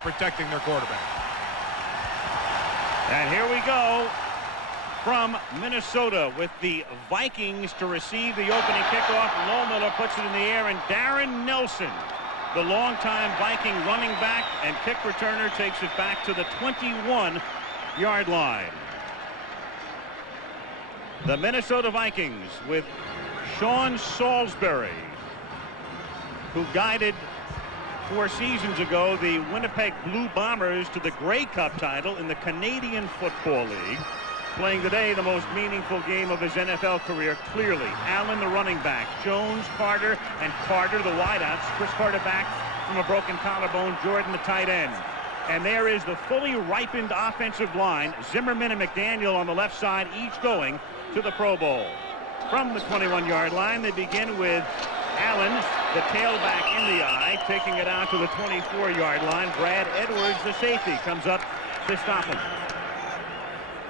Protecting their quarterback. And here we go from Minnesota with the Vikings to receive the opening kickoff. Lohmiller puts it in the air, and Darren Nelson, the longtime Viking running back and kick returner, takes it back to the 21-yard line. The Minnesota Vikings with Sean Salisbury, who guided 4 seasons ago the Winnipeg Blue Bombers to the Grey Cup title in the Canadian Football League. Playing today the most meaningful game of his NFL career, clearly. Allen, the running back, Jones, Carter, and Carter, the wideouts. Chris Carter back from a broken collarbone, Jordan, the tight end. And there is the fully ripened offensive line, Zimmerman and McDaniel on the left side, each going to the Pro Bowl. From the 21-yard line, they begin with Allen, the tailback in the eye, taking it out to the 24-yard line. Brad Edwards, the safety, comes up to stop him.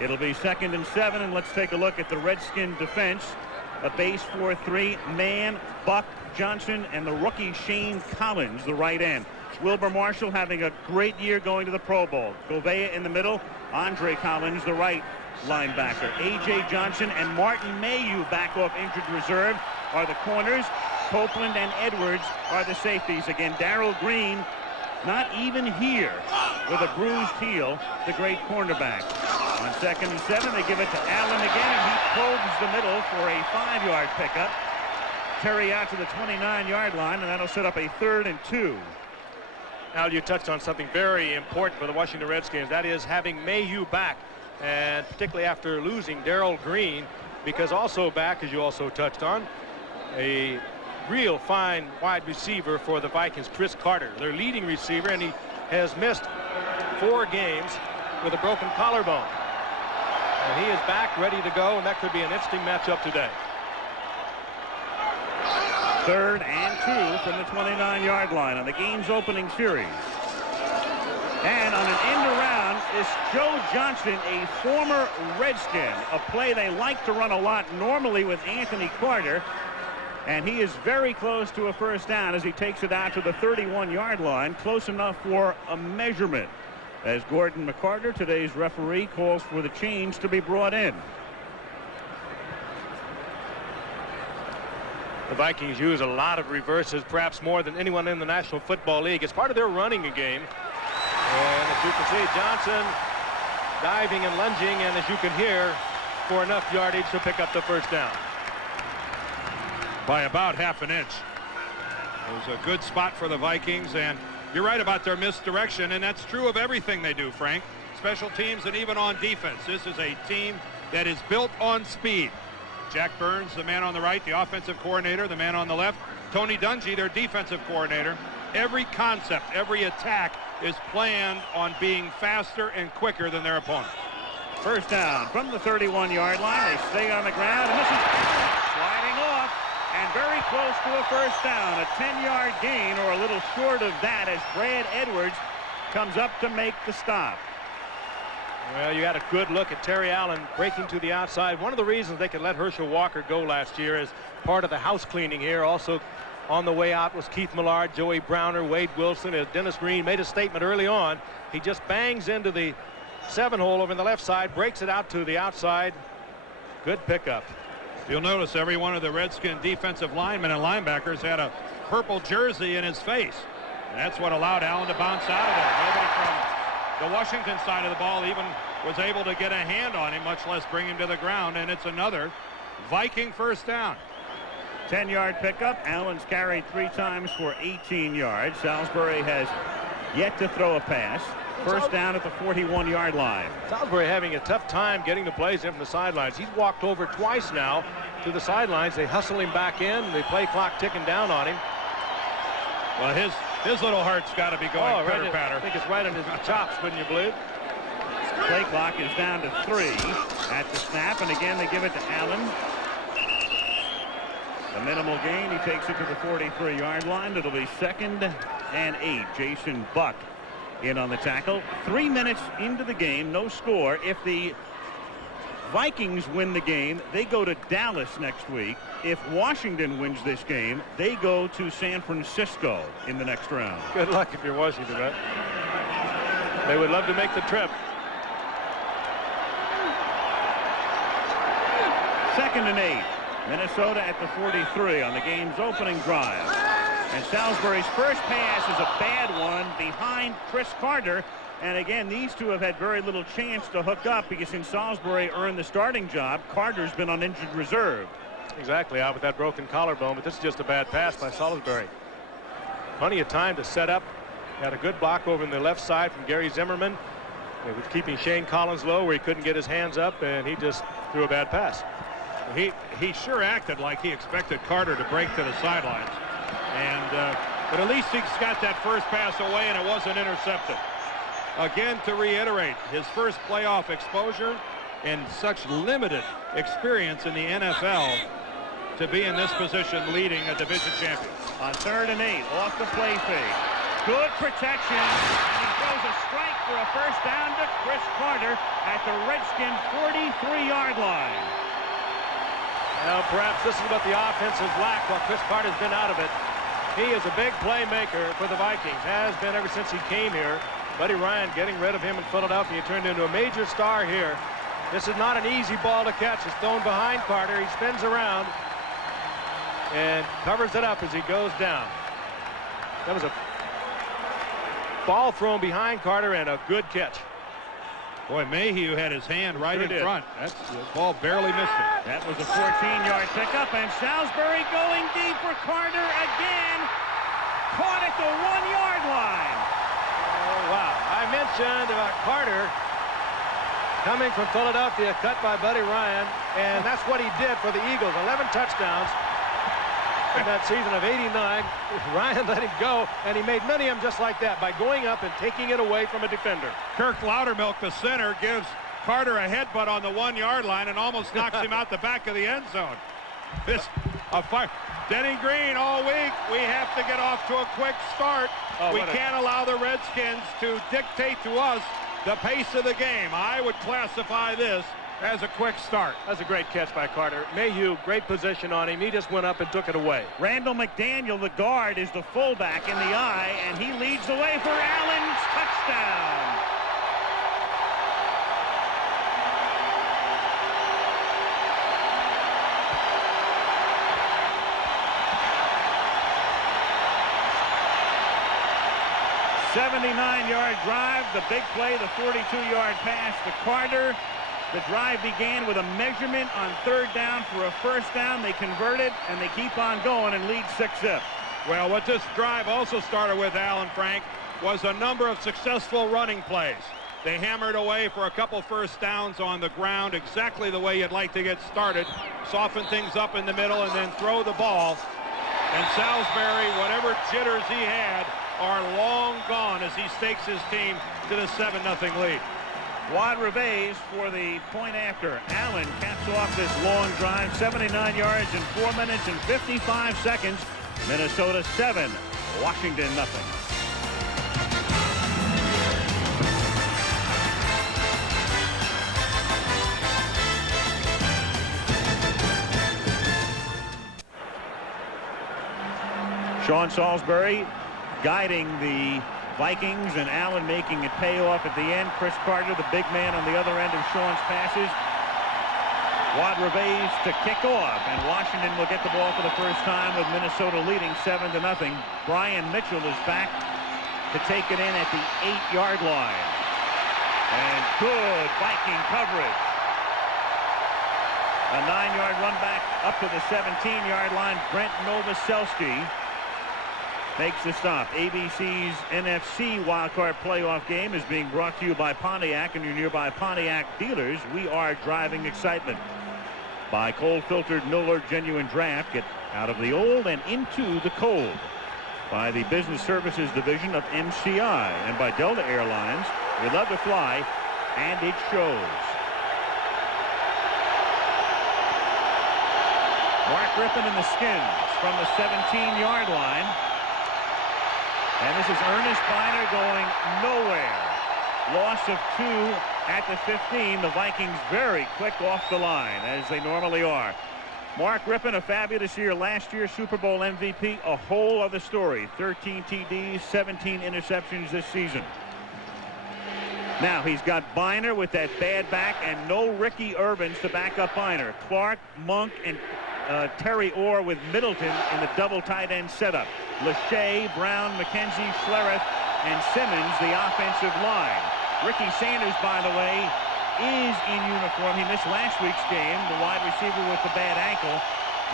It'll be 2nd and 7, and let's take a look at the Redskin defense. A base 4-3, Mann, Buck, Johnson, and the rookie Shane Collins, the right end. Wilbur Marshall having a great year going to the Pro Bowl. Govea in the middle, Andre Collins, the right linebacker. A.J. Johnson and Martin Mayhew, back off injured reserve, are the corners. Copeland and Edwards are the safeties. Again, Darrell Green not even here with a bruised heel, the great cornerback. On 2nd and 7, they give it to Allen again, and he probes the middle for a 5-yard pickup. Terry out to the 29-yard line, and that'll set up a 3rd and 2. Al, you touched on something very important for the Washington Redskins. That is having Mayhew back, and particularly after losing Darrell Green, because also back, as you also touched on, a real fine wide receiver for the Vikings, Chris Carter, their leading receiver, and he has missed 4 games with a broken collarbone. And he is back, ready to go, and that could be an interesting matchup today. 3rd and 2 from the 29-yard line on the game's opening series. And on an end around is Joe Johnston, a former Redskin, a play they like to run a lot normally with Anthony Carter. And he is very close to a 1st down as he takes it out to the 31-yard line, close enough for a measurement, as Gordon McCarter, today's referee, calls for the change to be brought in. The Vikings use a lot of reverses, perhaps more than anyone in the National Football League. It's part of their running game. And as you can see, Johnson diving and lunging, and as you can hear, for enough yardage to pick up the 1st down. By about half an inch. It was a good spot for the Vikings, and you're right about their misdirection, and that's true of everything they do, Frank. Special teams and even on defense. This is a team that is built on speed. Jack Burns, the man on the right, the offensive coordinator, the man on the left. Tony Dungy, their defensive coordinator. Every concept, every attack is planned on being faster and quicker than their opponent. 1st down from the 31-yard line. They stay on the ground, and this is sliding off. And very close to a 1st down, a 10-yard gain, or a little short of that, as Brad Edwards comes up to make the stop. Well, you had a good look at Terry Allen breaking to the outside. One of the reasons they could let Herschel Walker go last year is part of the house cleaning here. Also on the way out was Keith Millard, Joey Browner, Wade Wilson, as Dennis Green made a statement early on. He just bangs into the 7-hole over on the left side, breaks it out to the outside. Good pickup. You'll notice every one of the Redskin defensive linemen and linebackers had a purple jersey in his face. And that's what allowed Allen to bounce out of there. Nobody from the Washington side of the ball even was able to get a hand on him, much less bring him to the ground. And it's another Viking 1st down. 10-yard pickup. Allen's carried 3 times for 18 yards. Salisbury has yet to throw a pass. 1st down at the 41-yard line. Salisbury having a tough time getting the plays in from the sidelines. He's walked over twice now to the sidelines. They hustle him back in. The play clock ticking down on him. Well, his little heart's got to be going pitter-patter. I think it's right on his chops, wouldn't you believe? Play clock is down to 3 at the snap, and again they give it to Allen. The minimal gain. He takes it to the 43-yard line. It'll be 2nd and 8. Jason Buck in on the tackle. 3 minutes into the game, no score. If the Vikings win the game, they go to Dallas next week. If Washington wins this game, they go to San Francisco in the next round. Good luck if you're Washington, right? They would love to make the trip. 2nd and 8. Minnesota at the 43 on the game's opening drive. And Salisbury's first pass is a bad one behind Chris Carter. And again, these two have had very little chance to hook up because since Salisbury earned the starting job, Carter's been on injured reserve. Exactly, out with that broken collarbone, but this is just a bad pass by Salisbury. Plenty of time to set up. Had a good block over in the left side from Gary Zimmerman. He was keeping Shane Collins low where he couldn't get his hands up, and he just threw a bad pass. He sure acted like he expected Carter to break to the sidelines. But at least he's got that first pass away, and it wasn't intercepted. Again, to reiterate, his first playoff exposure and such limited experience in the NFL to be in this position leading a division champion. On 3rd and 8, off the play fake. Good protection, and he throws a strike for a first down to Chris Carter at the Redskin 43-yard line. Well, perhaps this is what the offense has lacked while Chris Carter's been out of it. He is a big playmaker for the Vikings, has been ever since he came here. Buddy Ryan getting rid of him in Philadelphia. He turned into a major star here. This is not an easy ball to catch. It's thrown behind Carter. He spins around and covers it up as he goes down. That was a ball thrown behind Carter and a good catch. Boy, Mayhew had his hand right in front. The ball barely missed it. That was a 14-yard pickup, and Salisbury going deep for Carter again. Caught at the 1-yard line. Oh, wow. I mentioned about Carter coming from Philadelphia, cut by Buddy Ryan, and that's what he did for the Eagles. 11 touchdowns in that season of '89. Ryan let him go, and he made many of them just like that by going up and taking it away from a defender. Kirk Loudermilk, the center, gives Carter a headbutt on the 1-yard line and almost knocks him out the back of the end zone. Denny Green all week. We have to get off to a quick start. We can't allow the Redskins to dictate to us the pace of the game. I would classify this as a quick start. That's a great catch by Carter. Mayhew, great position on him. He just went up and took it away. Randall McDaniel, the guard, is the fullback in the eye, and he leads the way for Allen's touchdown. '79-yard drive, the big play, the 42-yard pass to Carter. The drive began with a measurement on 3rd down for a first down. They converted, and they keep on going and lead 6-zip. Well, what this drive also started with, Alan Frank, was a number of successful running plays. They hammered away for a couple first downs on the ground, exactly the way you'd like to get started. Soften things up in the middle and then throw the ball. And Salisbury, whatever jitters he had, are long gone as he stakes his team to the 7-0 lead. Wad Reves for the point after. Allen caps off this long drive, 79 yards in 4 minutes and 55 seconds. Minnesota 7, Washington 0. Sean Salisbury guiding the Vikings, and Allen making it pay off at the end. Chris Carter, the big man on the other end of Sean's passes. Wad Reves to kick off, and Washington will get the ball for the first time with Minnesota leading 7-0. Brian Mitchell is back to take it in at the 8-yard line. And good Viking coverage. A 9-yard run back up to the 17-yard line. Brent Novoselsky makes the stop. ABC's NFC Wildcard playoff game is being brought to you by Pontiac and your nearby Pontiac dealers. We are driving excitement. By cold-filtered Miller Genuine Draft. Get out of the old and into the cold. By the Business Services Division of MCI. And by Delta Airlines. We love to fly, and it shows. Mark Rippon and the Skins from the 17-yard line. And this is Ernest Biner going nowhere. Loss of 2 at the 15. The Vikings very quick off the line, as they normally are. Mark Rippon, a fabulous year last year, Super Bowl MVP, a whole other story. 13 TDs, 17 interceptions this season. Now he's got Biner with that bad back and no Ricky Urbans to back up Biner. Clark, Monk, and Terry Orr with Middleton in the double tight end setup. Lachey, Brown, McKenzie, Schlereth, and Simmons the offensive line. Ricky Sanders, by the way, is in uniform. He missed last week's game. The wide receiver with the bad ankle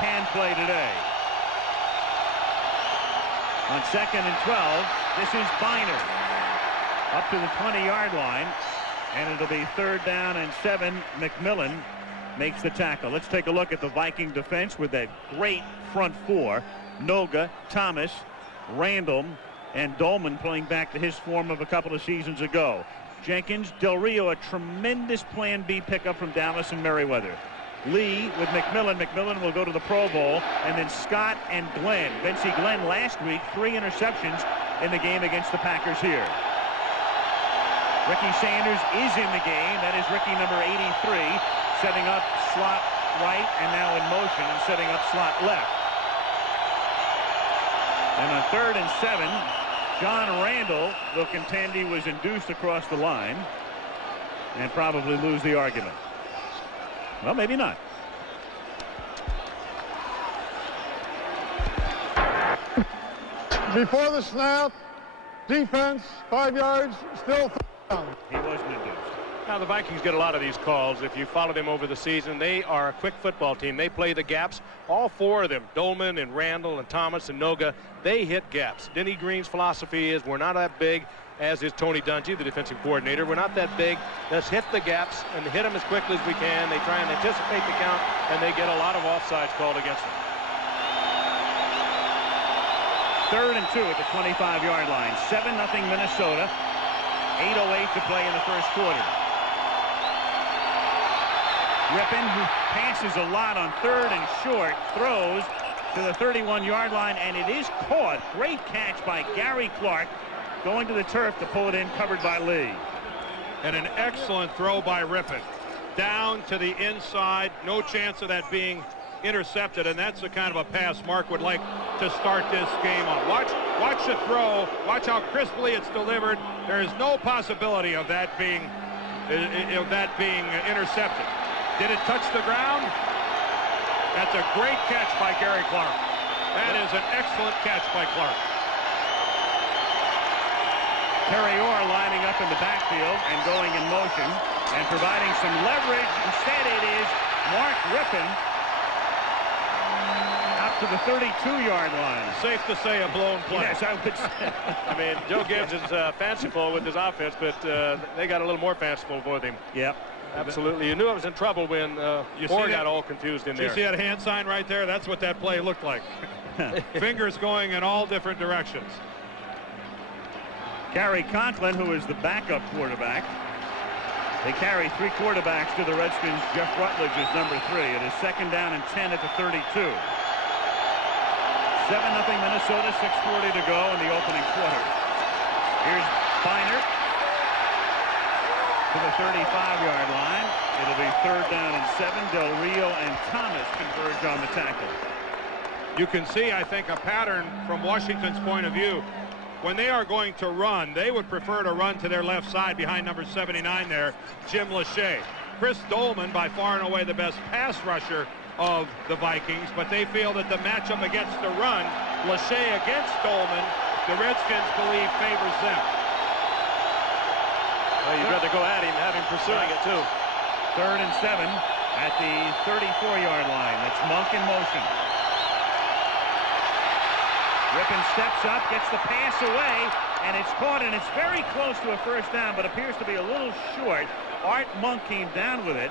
can play today. On 2nd and 12, this is Biner up to the 20-yard line, and it'll be 3rd down and 7. McMillan makes the tackle. Let's take a look at the Viking defense with that great front four. Noga, Thomas, Randall, and Dolman playing back to his form of a couple of seasons ago. Jenkins, Del Rio, a tremendous Plan B pickup from Dallas and Merriweather. Lee with McMillan. McMillan will go to the Pro Bowl. And then Scott and Glenn. Vincey Glenn last week, 3 interceptions in the game against the Packers here. Ricky Sanders is in the game. That is Ricky number 83, setting up slot right and now in motion and setting up slot left. And on 3rd and 7, John Randall will contend he was induced across the line and probably lose the argument. Well, maybe not. Before the snap, defense, 5 yards, still down. He wasn't induced. Now the Vikings get a lot of these calls. If you follow them over the season, they are a quick football team. They play the gaps. All 4 of them, Dolman and Randall and Thomas and Noga, they hit gaps. Denny Green's philosophy is we're not that big, as is Tony Dungy, the defensive coordinator. We're not that big. Let's hit the gaps and hit them as quickly as we can. They try and anticipate the count, and they get a lot of offsides called against them. 3rd and 2 at the 25-yard line. 7-0 Minnesota. 8:08 to play in the first quarter. Rippon, who passes a lot on 3rd and short, throws to the 31-yard line, and it is caught. Great catch by Gary Clark, going to the turf to pull it in, covered by Lee. And an excellent throw by Rippon. Down to the inside. No chance of that being intercepted, and that's the kind of a pass Mark would like to start this game on. Watch the throw. Watch how crisply it's delivered. There is no possibility of that being intercepted. Did it touch the ground? That's a great catch by Gary Clark. That is an excellent catch by Clark. Terry Orr lining up in the backfield and going in motion and providing some leverage. Instead, it is Mark Rippon out to the 32-yard line. Safe to say a blown play. Yes, I would say. I mean, Joe Gibbs is fanciful with his offense, but they got a little more fanciful with him. Yep. Absolutely. You knew it was in trouble when Orr got all confused in there. You see that hand sign right there? That's what that play looked like. Fingers going in all different directions. Gary Conklin, who is the backup quarterback. They carry 3 quarterbacks to the Redskins. Jeff Rutledge is number 3. It is 2nd down and 10 at the 32. 7-0 Minnesota, 6:40 to go in the opening quarter. Here's Biner to the 35-yard line. It'll be 3rd down and 7. Del Rio and Thomas converge on the tackle. You can see, I think, a pattern from Washington's point of view. When they are going to run, they would prefer to run to their left side behind number 79 there, Jim Lachey. Chris Dolman, by far and away the best pass rusher of the Vikings, but they feel that the matchup against the run, Lachey against Dolman, the Redskins believe favors them. Well, you'd rather go at him, have him pursuing it too. 3rd and 7 at the 34-yard line. That's Monk in motion. Rippon steps up, gets the pass away, and it's caught, and it's very close to a first down, but appears to be a little short. Art Monk came down with it.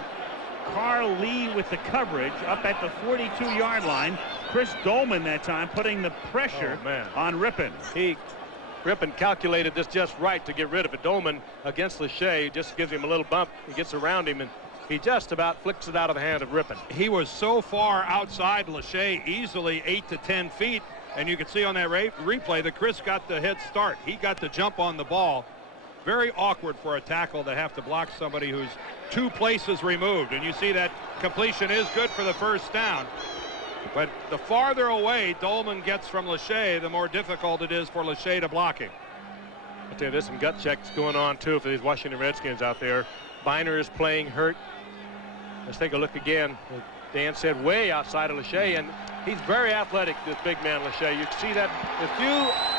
Carl Lee with the coverage up at the 42-yard line. Chris Dolman that time putting the pressure on Rippon. Rippon calculated this just right to get rid of it. Dolman against Lachey just gives him a little bump. He gets around him, and he just about flicks it out of the hand of Rippon. He was so far outside Lachey, easily 8 to 10 feet. And you can see on that replay that Chris got the head start. He got the jump on the ball. Very awkward for a tackle to have to block somebody who's 2 places removed. And you see that completion is good for the first down. But the farther away Dolman gets from Lachey, the more difficult it is for Lachey to block him. I'll tell you, there's some gut checks going on too for these Washington Redskins out there. Biner is playing hurt. Let's take a look again. Dan said way outside of Lachey, and he's very athletic, this big man Lachey. You see that a few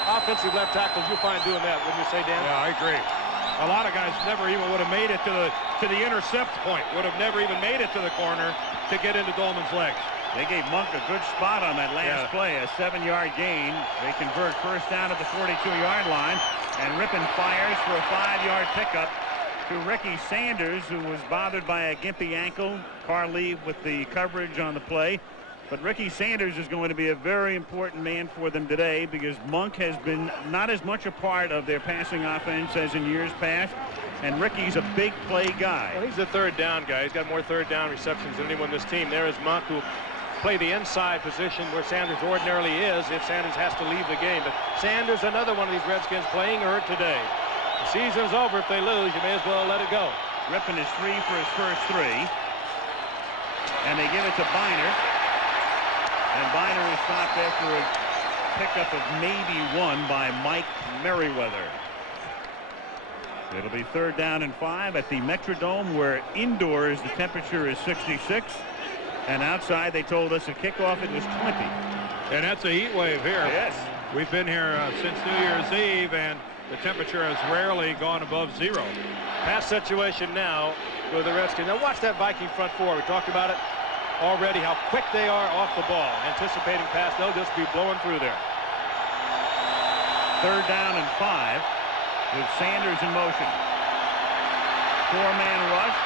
offensive left tackles you'll find doing that, wouldn't you say, Dan? Yeah, I agree. A lot of guys never even would have made it to the intercept point, would have never even made it to the corner to get into Dolman's legs. They gave Monk a good spot on that last play, a 7-yard gain. They convert first down at the 42-yard line, and Rippon fires for a 5-yard pickup to Ricky Sanders, who was bothered by a gimpy ankle. Carl Lee with the coverage on the play. But Ricky Sanders is going to be a very important man for them today, because Monk has been not as much a part of their passing offense as in years past. And Ricky's a big play guy. Well, he's a third down guy. He's got more third down receptions than anyone on this team. There is Monk, who will play the inside position where Sanders ordinarily is if Sanders has to leave the game. But Sanders, another one of these Redskins, playing hurt today. The season's over. If they lose, you may as well let it go. Rippon is 3 for his first 3. And they give it to Biner. And Biner is stopped after a pickup of maybe 1 by Mike Merriweather. It'll be 3rd down and 5 at the Metrodome, where indoors the temperature is 66. And outside, they told us at kickoff it was 20. And that's a heat wave here. Yes. We've been here since New Year's Eve, and the temperature has rarely gone above 0. Pass situation now with the Redskins. Now watch that Viking front four. We talked about it already, how quick they are off the ball. Anticipating pass, they'll just be blowing through there. 3rd down and 5 with Sanders in motion. 4-man rush.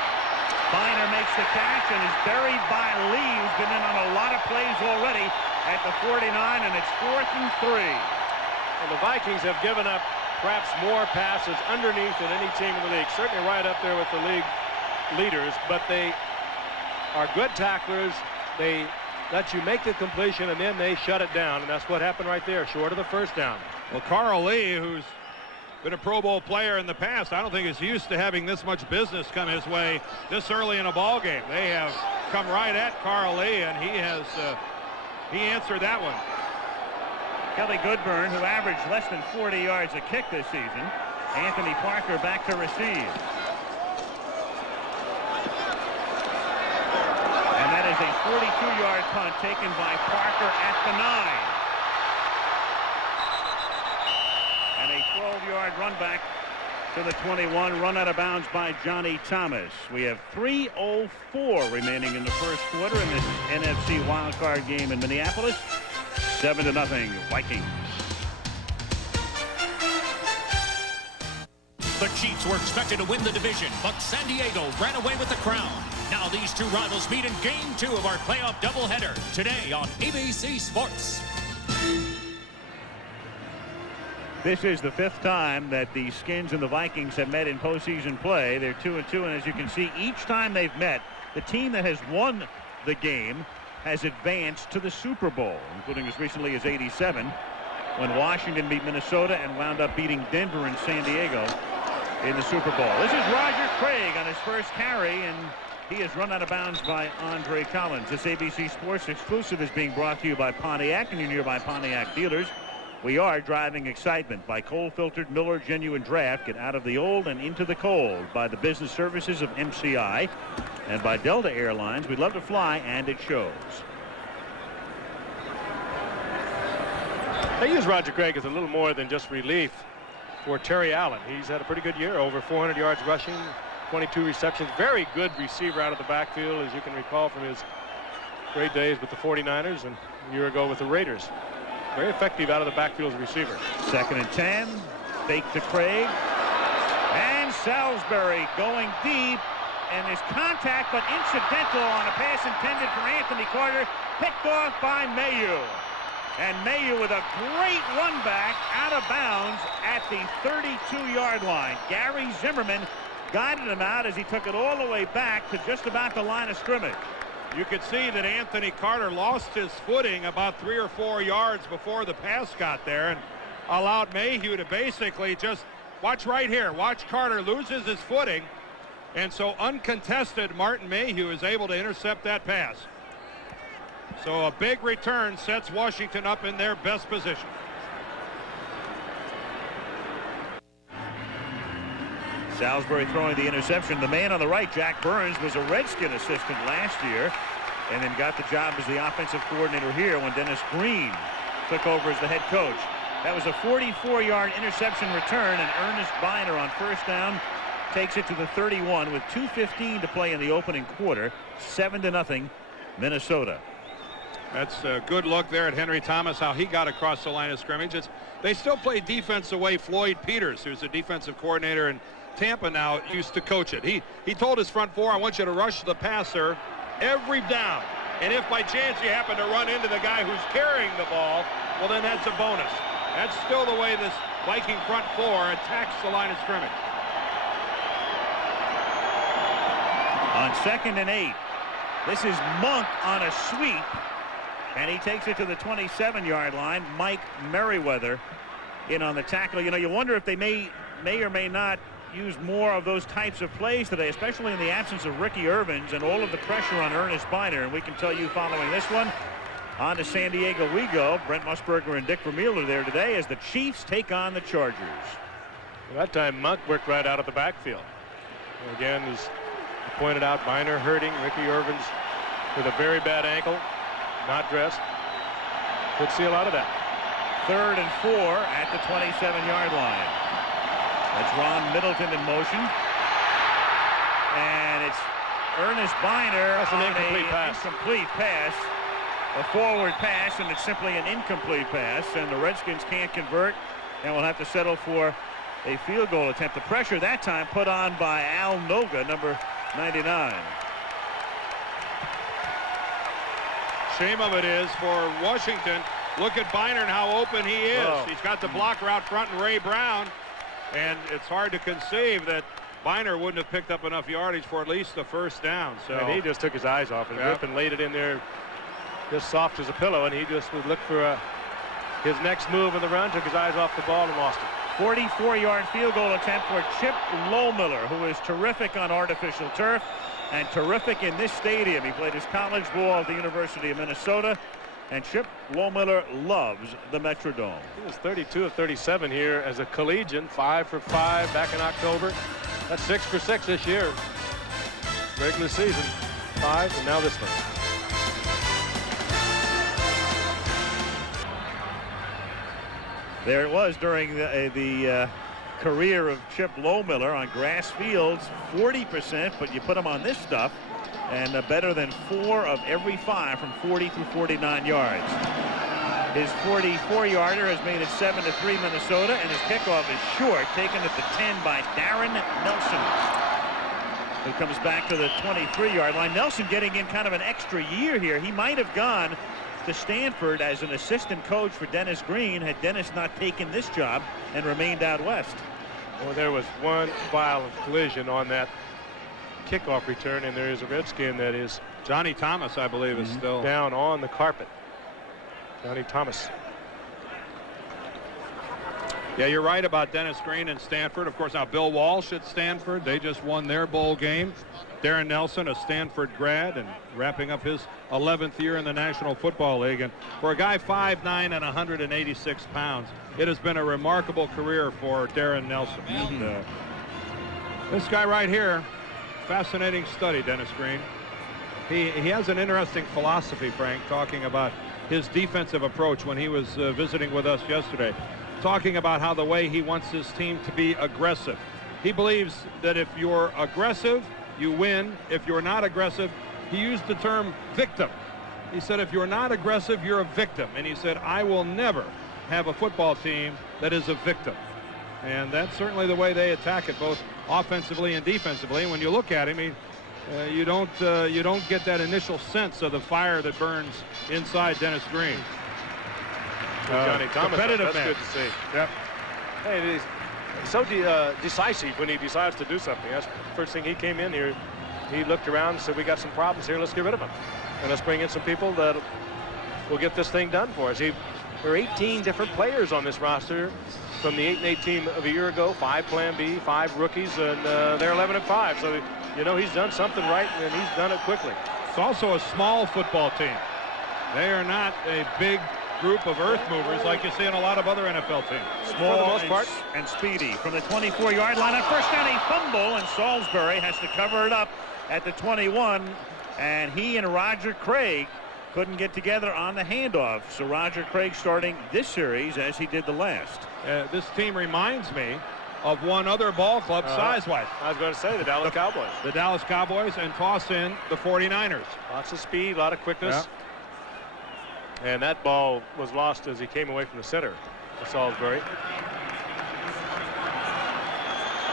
Biner makes the catch and is buried by Lee, who's been in on a lot of plays already at the 49, and it's 4th and 3. And the Vikings have given up perhaps more passes underneath than any team in the league. Certainly right up there with the league leaders, but they are good tacklers. They let you make the completion, and then they shut it down, and that's what happened right there, short of the first down. Well, Carl Lee, who's been a Pro Bowl player in the past, I don't think is used to having this much business come his way this early in a ball game. They have come right at Carl Lee, and he answered that one. Kelly Goodburn, who averaged less than 40 yards a kick this season. Anthony Parker back to receive. And that is a 42-yard punt taken by Parker at the 9. And a 12-yard run back to the 21, run out of bounds by Johnny Thomas. We have 3:04 remaining in the first quarter in this NFC wildcard game in Minneapolis. 7-0 Vikings. The Chiefs were expected to win the division, but San Diego ran away with the crown. Now these two rivals meet in Game 2 of our playoff doubleheader today on ABC Sports. This is the 5th time that the Skins and the Vikings have met in postseason play. They're 2-2, and as you can see, each time they've met, the team that has won the game has advanced to the Super Bowl, including as recently as '87, when Washington beat Minnesota and wound up beating Denver and San Diego in the Super Bowl. This is Roger Craig on his first carry, and he is run out of bounds by Andre Collins. This ABC Sports exclusive is being brought to you by Pontiac and your nearby Pontiac dealers. We are driving excitement by cold-filtered Miller Genuine Draft. Get out of the old and into the cold. By the business services of MCI and by Delta Airlines. We love to fly, and it shows. They use Roger Craig as a little more than just relief for Terry Allen. He's had a pretty good year, over 400 yards rushing, 22 receptions. Very good receiver out of the backfield, as you can recall from his great days with the 49ers and a year ago with the Raiders. Very effective out of the backfield as a receiver. 2nd and 10. Fake to Craig. And Salisbury going deep. And there's contact, but incidental on a pass intended for Anthony Carter. Picked off by Mayu. And Mayu with a great run back out of bounds at the 32-yard line. Gary Zimmerman guided him out as he took it all the way back to just about the line of scrimmage. You could see that Anthony Carter lost his footing about 3 or 4 yards before the pass got there, and allowed Mayhew to basically just watch right here. Watch Carter loses his footing, and so uncontested Martin Mayhew is able to intercept that pass. So a big return sets Washington up in their best position. Salisbury throwing the interception. The man on the right, Jack Burns, was a Redskin assistant last year and then got the job as the offensive coordinator here when Dennis Green took over as the head coach. That was a 44-yard interception return, and Ernest Biner on first down takes it to the 31 with 2:15 to play in the opening quarter. 7-0 Minnesota. That's a good look there at Henry Thomas, how he got across the line of scrimmage. They still play defense the way Floyd Peters, who's a defensive coordinator in Tampa now, used to coach it. He told his front four, I want you to rush the passer every down. And if by chance you happen to run into the guy who's carrying the ball, well, then that's a bonus. That's still the way this Viking front four attacks the line of scrimmage. On 2nd and 8, this is Monk on a sweep, and he takes it to the 27-yard line. Mike Merriweather in on the tackle. You know, you wonder if they may or may not use more of those types of plays today, especially in the absence of Ricky Irvins and all of the pressure on Ernest Biner. And we can tell you following this one, on to San Diego we go. Brent Musburger and Dick Vermeil are there today as the Chiefs take on the Chargers. Well, that time Monk worked right out of the backfield. Again, as pointed out, Biner hurting. Ricky Irvins with a very bad ankle, not dressed. Could see a lot of that. 3rd and 4 at the 27-yard line. That's Ron Middleton in motion. And it's Ernest Biner. That's an on incomplete pass. Incomplete pass. A forward pass, and it's simply an incomplete pass. And the Redskins can't convert, and will have to settle for a field goal attempt. The pressure that time put on by Al Noga, number 99. Shame of it is for Washington. Look at Biner and how open he is. Oh. He's got the blocker out front and Ray Brown. And it's hard to conceive that Biner wouldn't have picked up enough yardage for at least the first down. So and he just took his eyes off his grip and laid it in there just soft as a pillow, and he just would look for his next move in the run, took his eyes off the ball and lost it. 44-yard field goal attempt for Chip Lohmiller, who is terrific on artificial turf and terrific in this stadium. He played his college ball at the University of Minnesota, and Chip Lohmiller loves the Metrodome. He was 32 of 37 here as a collegian, 5 for 5 back in October. That's 6 for 6 this year. Regular season, 5, and now this one. There it was during the career of Chip Lohmiller on grass fields, 40%, but you put him on this stuff, and better than 4 of every 5 from 40 through 49 yards. His 44-yarder has made it 7-3 Minnesota, and his kickoff is short, taken at the 10 by Darren Nelson, who comes back to the 23-yard line. Nelson getting in kind of an extra year here. He might have gone to Stanford as an assistant coach for Dennis Green had Dennis not taken this job and remained out west. Well, there was one violent collision on that kickoff return, and there is a Redskin that is Johnny Thomas, I believe, is still down on the carpet. Johnny Thomas. Yeah, you're right about Dennis Green and Stanford. Of course, now Bill Walsh at Stanford. They just won their bowl game. Darren Nelson, a Stanford grad, and wrapping up his 11th year in the National Football League. And for a guy 5'9" and 186 pounds, it has been a remarkable career for Darren Nelson. And, this guy right here, fascinating study, Dennis Green. He has an interesting philosophy, Frank, talking about his defensive approach when he was visiting with us yesterday, talking about how the way he wants his team to be aggressive. He believes that if you're aggressive, you win. If you're not aggressive, he used the term victim. He said, if you're not aggressive, you're a victim. And he said, I will never have a football team that is a victim. And that's certainly the way they attack it, both offensively and defensively. And when you look at him, you don't get that initial sense of the fire that burns inside Dennis Green. Johnny Thomas, competitive that's man. good to see. Yep. Hey, he's so decisive when he decides to do something. That's the first thing he came in here. He looked around and said, we got some problems here. Let's get rid of them. And let's bring in some people that will get this thing done for us. There are 18 different players on this roster from the 8-8 team of a year ago, 5 Plan B, 5 rookies, and they're 11-5. So, you know, he's done something right, and he's done it quickly. It's also a small football team. They are not a big group of earth movers like you see in a lot of other NFL teams. Small for the most part. And speedy. From the 24-yard line on first down, a fumble, and Salisbury has to cover it up at the 21. And he and Roger Craig couldn't get together on the handoff. So Roger Craig starting this series as he did the last. This team reminds me of one other ball club size-wise. I was going to say the Dallas Cowboys. The Dallas Cowboys, and toss in the 49ers. Lots of speed, a lot of quickness. Yeah. And that ball was lost as he came away from the center of Salisbury.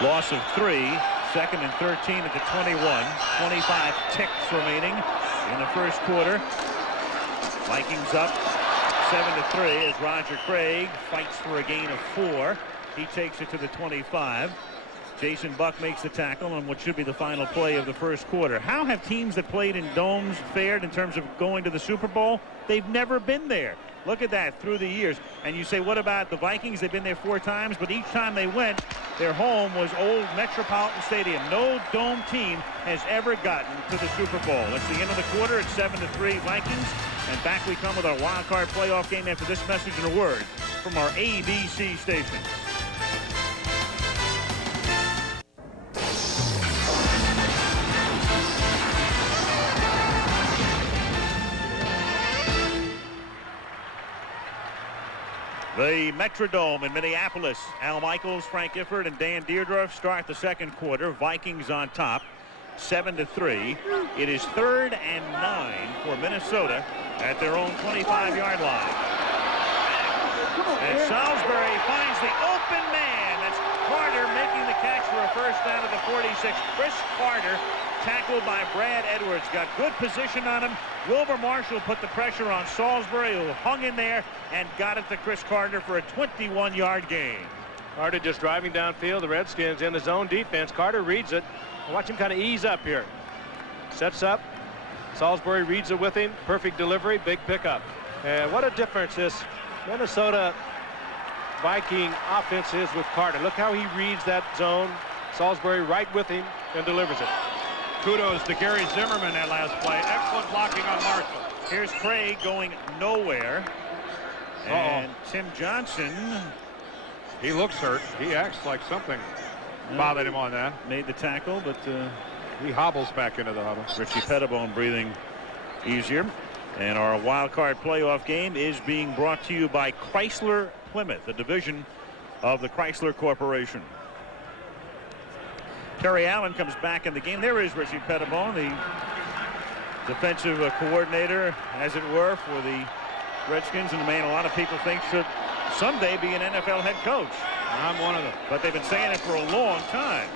Loss of 3. 2nd and 13 at the 21. 25 ticks remaining in the first quarter. Vikings up 7-3 as Roger Craig fights for a gain of 4. He takes it to the 25. Jason Buck makes the tackle on what should be the final play of the first quarter. How have teams that played in domes fared in terms of going to the Super Bowl? They've never been there. Look at that through the years. And you say, what about the Vikings? They've been there 4 times, but each time they went, their home was old Metropolitan Stadium. No dome team has ever gotten to the Super Bowl. It's the end of the quarter. It's 7-3 Vikings. And back we come with our wild card playoff game after this message and a word from our ABC station. The Metrodome in Minneapolis. Al Michaels, Frank Gifford, and Dan Deerdorf start the second quarter. Vikings on top, 7-3. It is 3rd and 9 for Minnesota at their own 25-yard line. And Salisbury finds the open man. That's Carter making the catch for a first down at the 46. Chris Carter, tackled by Brad Edwards, got good position on him. Wilbur Marshall put the pressure on Salisbury, who hung in there and got it to Chris Carter for a 21-yard gain. Carter just driving downfield. The Redskins in the zone defense. Carter reads it. Watch him kind of ease up here. Sets up. Salisbury reads it with him. Perfect delivery. Big pickup. And what a difference this Minnesota Viking offense is with Carter. Look how he reads that zone. Salisbury right with him and delivers it. Kudos to Gary Zimmerman that last play. Excellent blocking on Marshall. Here's Craig going nowhere. And Tim Johnson. He looks hurt. He acts like something bothered him on that. Made the tackle, but he hobbles back into the huddle. Richie Pettibone breathing easier. And our wild card playoff game is being brought to you by Chrysler Plymouth, a division of the Chrysler Corporation. Terry Allen comes back in the game. There is Richie Pettibone, the defensive coordinator, as it were, for the Redskins, and the man a lot of people think should someday be an NFL head coach. I'm one of them. But they've been saying it for a long time.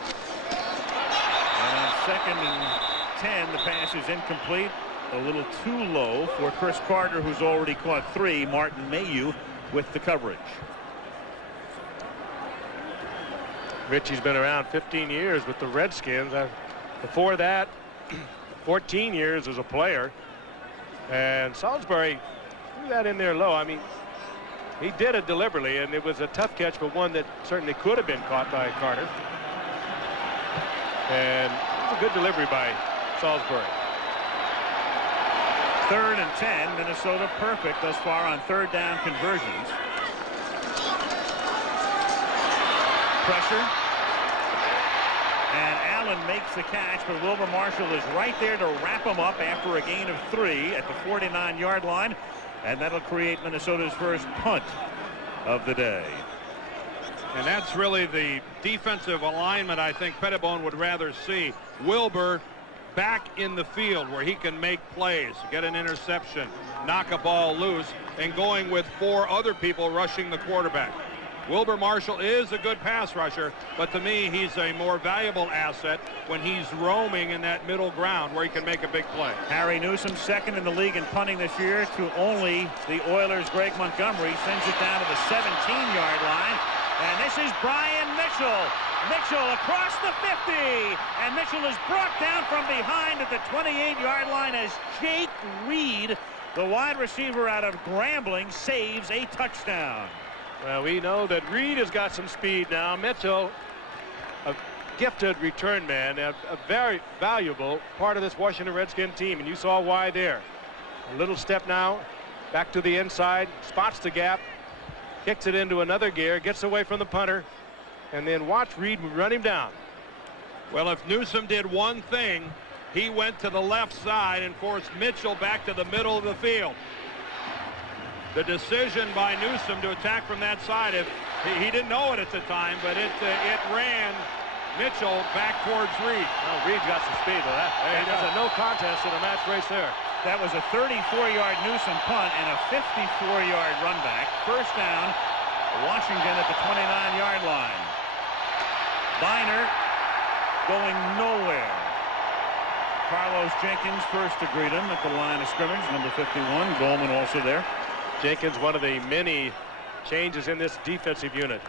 And on 2nd and 10, the pass is incomplete. A little too low for Chris Carter, who's already caught 3. Martin Mayhew with the coverage. Richie's been around 15 years with the Redskins. Before that, 14 years as a player. And Salisbury threw that in there low. I mean, he did it deliberately, and it was a tough catch, but one that certainly could have been caught by Carter. And it was a good delivery by Salisbury. 3rd and 10. Minnesota perfect thus far on 3rd down conversions. Pressure. And Allen makes the catch, but Wilbur Marshall is right there to wrap him up after a gain of 3 at the 49-yard line. And that'll create Minnesota's first punt of the day. And that's really the defensive alignment I think Pettibone would rather see. Wilbur back in the field where he can make plays, get an interception, knock a ball loose, and going with 4 other people rushing the quarterback. Wilbur Marshall is a good pass rusher, but to me, he's a more valuable asset when he's roaming in that middle ground where he can make a big play. Harry Newsom, 2nd in the league in punting this year to only the Oilers' Greg Montgomery. Sends it down to the 17-yard line. And this is Brian Mitchell. Mitchell across the 50. And Mitchell is brought down from behind at the 28-yard line as Jake Reed, the wide receiver out of Grambling, saves a touchdown. Well, we know that Reed has got some speed now. Mitchell, a gifted return man, a very valuable part of this Washington Redskin team, and you saw why there. A little step now, back to the inside, spots the gap, kicks it into another gear, gets away from the punter, and then watch Reed run him down. Well, if Newsome did one thing, he went to the left side and forced Mitchell back to the middle of the field. The decision by Newsome to attack from that side, if he didn't know it at the time, but it ran Mitchell back towards Reed. Oh, Reed's got some speed, though. That's a no contest in a match race there. That was a 34-yard Newsome punt and a 54-yard run back. First down, Washington at the 29-yard line. Biner going nowhere. Carlos Jenkins first to greet him at the line of scrimmage, number 51. Goldman also there. Jenkins, one of the many changes in this defensive unit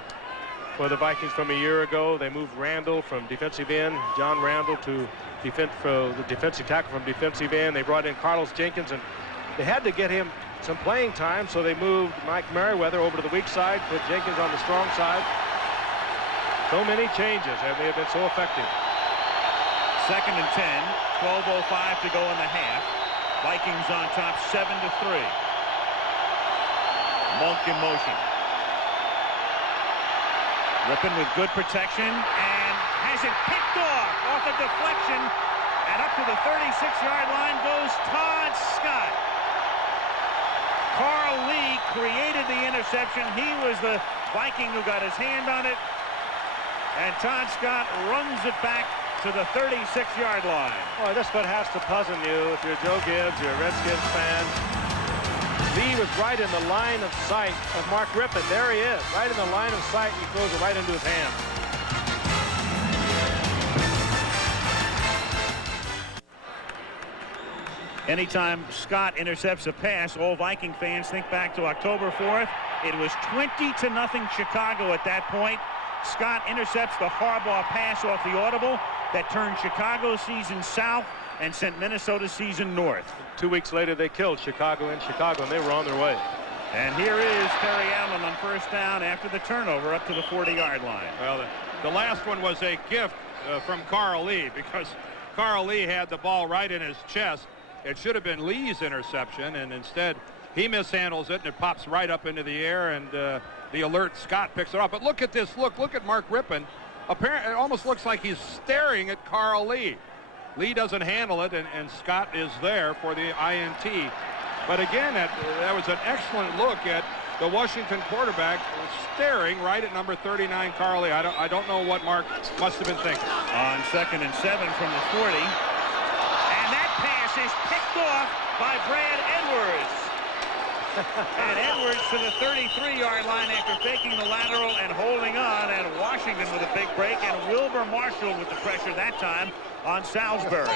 for the Vikings from a year ago. They moved Randall from defensive end, John Randall, to the defensive tackle from defensive end. They brought in Carlos Jenkins, and they had to get him some playing time, so they moved Mike Merriweather over to the weak side, put Jenkins on the strong side. So many changes, and they have been so effective. Second and 10, 12:05 to go in the half. Vikings on top 7-3. Monk in motion. Rippon with good protection and has it picked off a deflection, and up to the 36-yard line goes Todd Scott. Carl Lee created the interception. He was the Viking who got his hand on it, and Todd Scott runs it back to the 36-yard line. Well, that's what has to puzzle you if you're Joe Gibbs, you're a Redskins fan. Lee was right in the line of sight of Mark Rippon. There he is, right in the line of sight. He throws it right into his hand. Anytime Scott intercepts a pass, all Viking fans think back to October 4th. It was 20-0 Chicago at that point. Scott intercepts the Harbaugh pass off the audible that turned Chicago's season south and sent Minnesota's season north. 2 weeks later, they killed Chicago in Chicago, and they were on their way. And here is Terry Allen on first down after the turnover up to the 40-yard line. Well, the last one was a gift from Carl Lee, because Carl Lee had the ball right in his chest. It should have been Lee's interception, and instead he mishandles it, and it pops right up into the air, and the alert Scott picks it up. But look at this. Look at Mark Rippon. Apparently, it almost looks like he's staring at Carl Lee. Lee doesn't handle it, and Scott is there for the INT. But again, that was an excellent look at the Washington quarterback staring right at number 39, Carl Lee. I don't know what Mark must have been thinking. On 2nd and 7 from the 40. And that pass is picked off by Brad Edwards. And Edwards to the 33-yard line after faking the lateral and holding on, and Washington with a big break, and Wilbur Marshall with the pressure that time on Salisbury.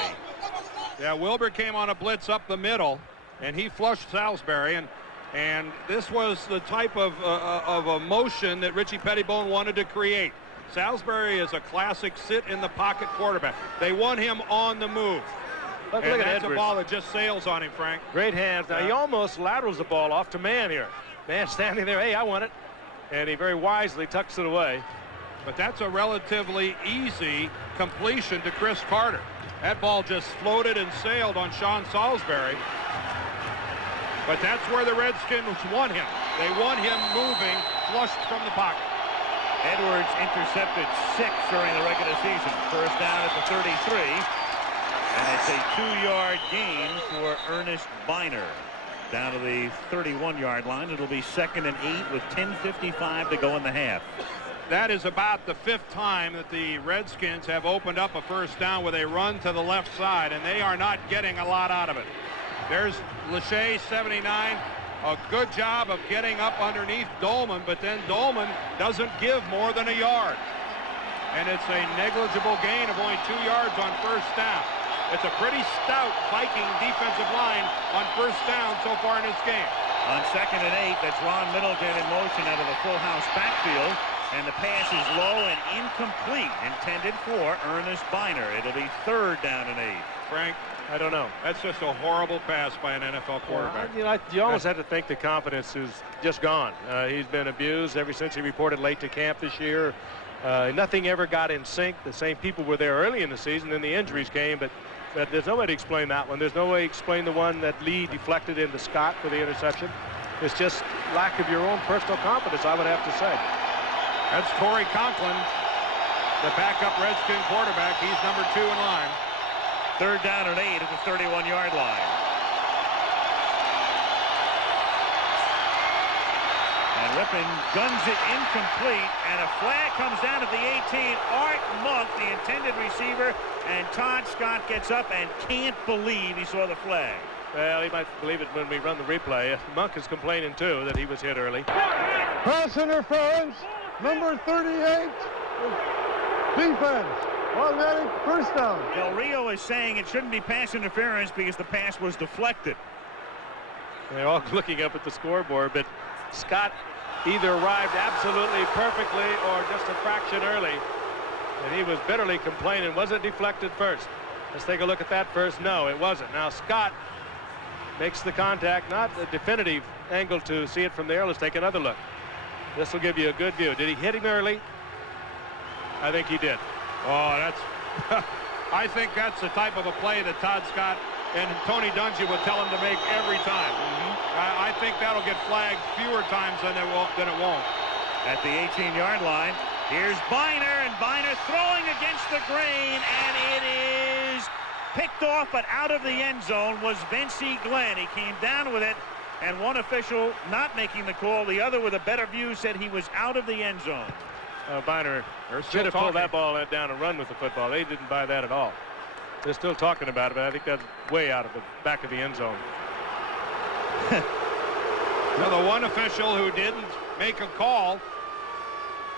Yeah, Wilbur came on a blitz up the middle, and he flushed Salisbury, and this was the type of a motion that Richie Pettibone wanted to create. Salisbury is a classic sit-in-the-pocket quarterback. They want him on the move. Look and at that's Edwards. A ball that just sails on him, Frank. Great hands. Now, he almost laterals the ball off to Mann here. Mann standing there, hey, I want it. And he very wisely tucks it away. But that's a relatively easy completion to Chris Carter. That ball just floated and sailed on Sean Salisbury. But that's where the Redskins want him. They want him moving, flushed from the pocket. Edwards intercepted 6 during the regular season. First down at the 33. And it's a 2-yard gain for Ernest Biner. Down to the 31-yard line. It'll be 2nd and 8 with 10:55 to go in the half. That is about the 5th time that the Redskins have opened up a first down with a run to the left side, and they are not getting a lot out of it. There's Lachey, 79. A good job of getting up underneath Dolman, but then Dolman doesn't give more than a yard. And it's a negligible gain of only 2 yards on first down. It's a pretty stout Viking defensive line on first down so far in this game. On 2nd and 8, that's Ron Middleton in motion out of the full house backfield. And the pass is low and incomplete, intended for Ernest Biner. It'll be 3rd down and 8. Frank, I don't know. That's just a horrible pass by an NFL quarterback. You almost have to think the confidence is just gone. He's been abused ever since he reported late to camp this year. Nothing ever got in sync. The same people were there early in the season, then the injuries came, but there's no way to explain that one. There's no way to explain the one that Lee deflected into Scott for the interception. It's just lack of your own personal confidence, I would have to say. That's Torrey Conklin, the backup Redskin quarterback. He's number 2 in line. 3rd down and 8 at the 31-yard line. And Rippon guns it incomplete, and a flag comes down at the 18. Art Monk, the intended receiver, and Todd Scott gets up and can't believe he saw the flag. Well, he might believe it when we run the replay. Monk is complaining, too, that he was hit early. Pass interference, number 38, defense. Automatic first down. Del Rio is saying it shouldn't be pass interference because the pass was deflected. They're all looking up at the scoreboard, but Scott either arrived absolutely perfectly or just a fraction early. And he was bitterly complaining. Was it deflected first? Let's take a look at that first. No, it wasn't. Now Scott makes the contact, not a definitive angle to see it from there. Let's take another look. This will give you a good view. Did he hit him early? I think he did. Oh, that's I think that's the type of a play that Todd Scott and Tony Dungy would tell him to make every time. I think that'll get flagged fewer times than it won't. At the 18-yard line, here's Biner, and Biner throwing against the grain, and it is picked off, but out of the end zone was Vincey Glenn. He came down with it, and one official not making the call. The other with a better view said he was out of the end zone. Biner should have pulled that ball down and run with the football. They didn't buy that at all. They're still talking about it, but I think that's way out of the back of the end zone. Now, the one official who didn't make a call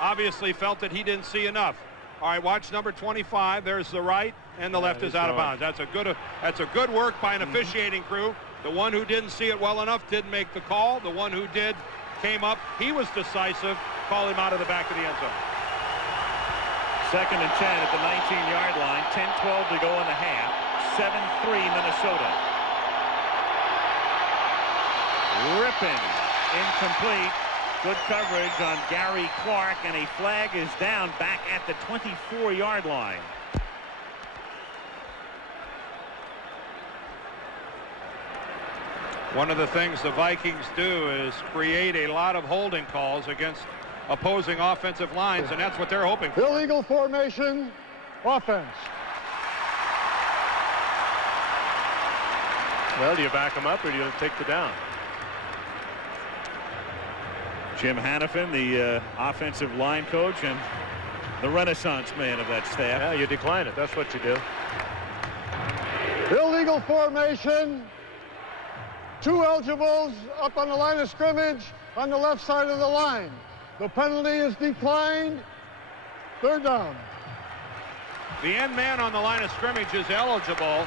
obviously felt that he didn't see enough. All right, watch number 25. There's the right, and the left is out of bounds. That's a good work by an officiating crew. The one who didn't see it well enough didn't make the call. The one who did came up. He was decisive. Call him out of the back of the end zone. 2nd and 10 at the 19-yard line. 10-12 to go in the half. 7-3 Minnesota. Rippon incomplete. Good coverage on Gary Clark, and a flag is down back at the 24-yard line. One of the things the Vikings do is create a lot of holding calls against opposing offensive lines, and that's what they're hoping for. Illegal formation, offense. Well, do you back them up or do you take the down? Jim Hannafin, the offensive line coach and the renaissance man of that staff. Yeah, you decline it. That's what you do. Illegal formation. 2 eligibles up on the line of scrimmage on the left side of the line. The penalty is declined. 3rd down. The end man on the line of scrimmage is eligible.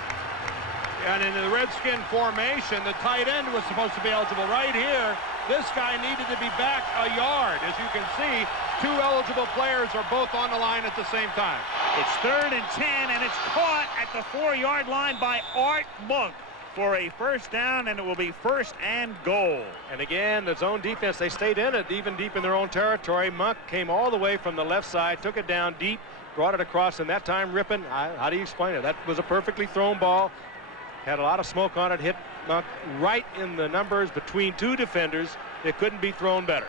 And in the Redskin formation, the tight end was supposed to be eligible. Right here, this guy needed to be back a yard. As you can see, 2 eligible players are both on the line at the same time. It's 3rd and 10, and it's caught at the 4-yard line by Art Monk for a first down, and it will be 1st and goal. And again, the zone defense, they stayed in it, even deep in their own territory. Monk came all the way from the left side, took it down deep, brought it across, and that time Rippon, how do you explain it? That was a perfectly thrown ball. Had a lot of smoke on it, hit Monk right in the numbers between 2 defenders. It couldn't be thrown better.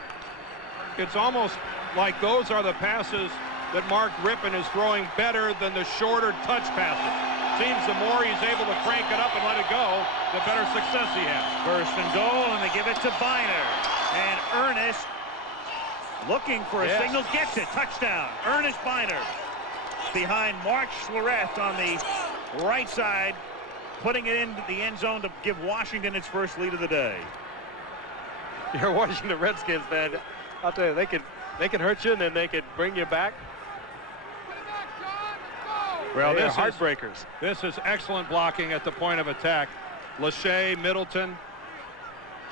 It's almost like those are the passes that Mark Rippon is throwing better than the shorter touch passes. Seems the more he's able to crank it up and let it go, the better success he has. 1st and goal, and they give it to Biner. And Ernest, looking for a signal, gets it. Touchdown. Ernest Biner behind Mark Schlereth on the right side, putting it into the end zone to give Washington its first lead of the day. You're a Washington Redskins fan. I'll tell you, they can hurt you and then they could bring you back. Well, they're heartbreakers. This is excellent blocking at the point of attack. Lachey, Middleton,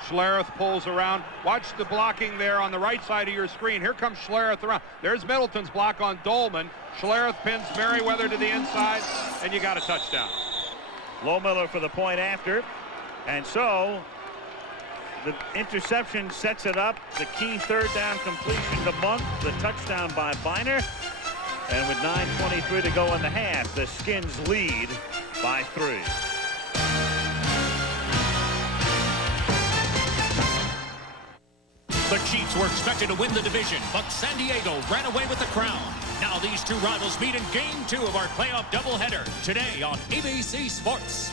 Schlereth pulls around. Watch the blocking there on the right side of your screen. Here comes Schlereth around. There's Middleton's block on Dolman. Schlereth pins Merriweather to the inside, and you got a touchdown. Lohmiller for the point after, and so the interception sets it up. The key 3rd down completion to Monk, the touchdown by Biner. And with 9:23 to go in the half, the Skins lead by 3. The Chiefs were expected to win the division, but San Diego ran away with the crown. Now these two rivals meet in Game 2 of our playoff doubleheader today on ABC Sports.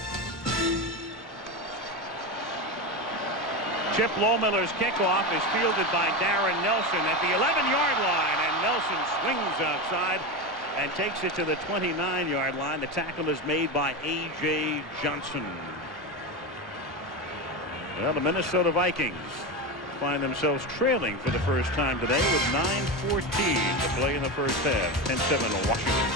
Chip Lohmiller's kickoff is fielded by Darren Nelson at the 11-yard line, and Nelson swings outside and takes it to the 29-yard line. The tackle is made by A.J. Johnson. Well, the Minnesota Vikings find themselves trailing for the first time today with 9:14 to play in the first half. 10-7 Washington.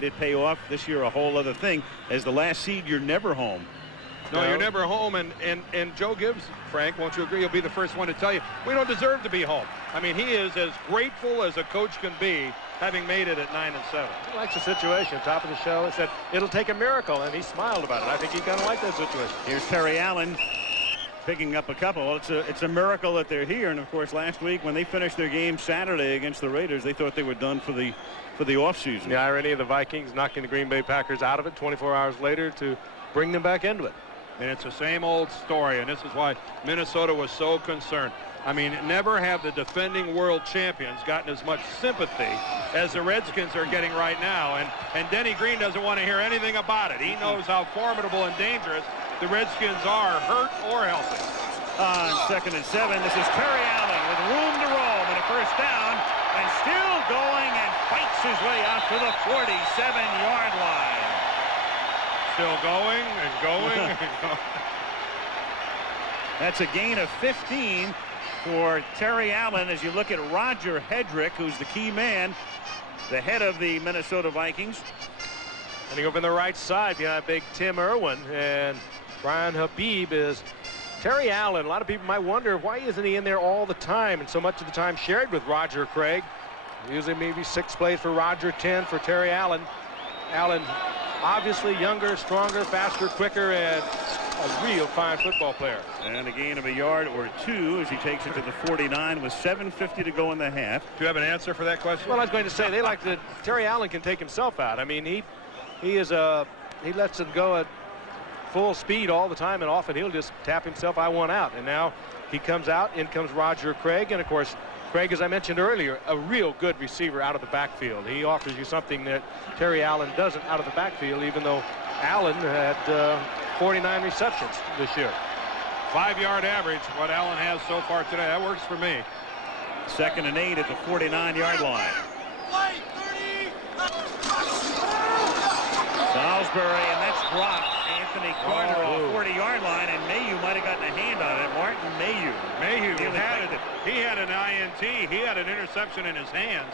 It pay off this year, a whole other thing. As the last seed, you're never home. No, you're never home, and Joe Gibbs, Frank, won't you agree? He'll be the first one to tell you we don't deserve to be home. I mean, he is as grateful as a coach can be, having made it at 9-7. He likes the situation. Top of the show, he said it'll take a miracle, and he smiled about it. I think he kind of liked that situation. Here's Terry Allen picking up a couple. Well, it's a miracle that they're here. And of course, last week when they finished their game Saturday against the Raiders, they thought they were done for the offseason. The irony of the Vikings knocking the Green Bay Packers out of it 24 hours later to bring them back into it. And it's the same old story, and this is why Minnesota was so concerned. I mean, never have the defending world champions gotten as much sympathy as the Redskins are getting right now. And Denny Green doesn't want to hear anything about it. He knows how formidable and dangerous the Redskins are, hurt or healthy. On 2nd and 7, this is Terry Allen with room to roam and a first down, and still going and fights his way out to the 47-yard line. Still going and going and going. That's a gain of 15 for Terry Allen as you look at Roger Hedrick, who's the key man, the head of the Minnesota Vikings. And he over on the right side behind big Tim Irwin, and Brian Habib is Terry Allen. A lot of people might wonder why isn't he in there all the time, and so much of the time shared with Roger Craig. Usually maybe 6 plays for Roger, 10 for Terry Allen. Allen obviously younger, stronger, faster, quicker, and a real fine football player. And a gain of a yard or 2 as he takes it to the 49 with 7:50 to go in the half. Do you have an answer for that question? Well, I was going to say they like to. Terry Allen can take himself out. I mean, he lets it go at full speed all the time, and often he'll just tap himself. I want out, and now he comes out. In comes Roger Craig, and of course, Craig, as I mentioned earlier, a real good receiver out of the backfield. He offers you something that Terry Allen doesn't out of the backfield, even though Allen had 49 receptions this year. 5-yard average, what Allen has so far today. That works for me. 2nd and 8 at the 49-yard line. Salisbury, and that's dropped. Anthony Carter on the 40-yard line, and Mayhew might have gotten a hand on it. Martin Mayhew. He had an INT. He had an interception in his hands.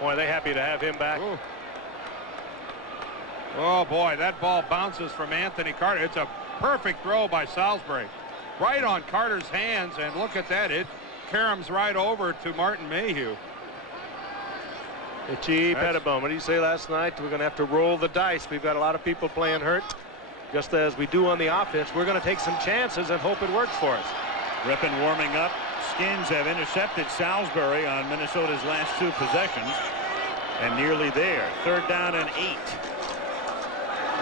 Boy, they happy to have him back. Ooh. Oh, boy, that ball bounces from Anthony Carter. It's a perfect throw by Salisbury. Right on Carter's hands, and look at that. It caroms right over to Martin Mayhew. Itchy Pettibone, what did you say last night? We're going to have to roll the dice. We've got a lot of people playing hurt. Just as we do on the offense, we're going to take some chances and hope it works for us. Rippon warming up. Skins have intercepted Salisbury on Minnesota's last 2 possessions. And nearly there. 3rd down and 8.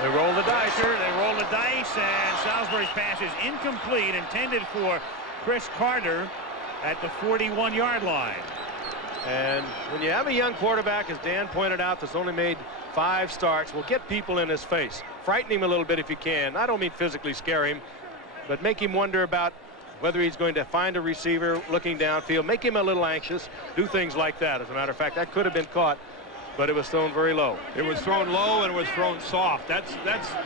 They roll the dice. They roll the dice, and Salisbury's pass is incomplete, intended for Chris Carter at the 41-yard line. And when you have a young quarterback, as Dan pointed out, that's only made 5 starts, will get people in his face. Frighten him a little bit if you can. I don't mean physically scare him, but make him wonder about whether he's going to find a receiver looking downfield. Make him a little anxious. Do things like that. As a matter of fact, that could have been caught, but it was thrown very low. It was thrown low and it was thrown soft. That's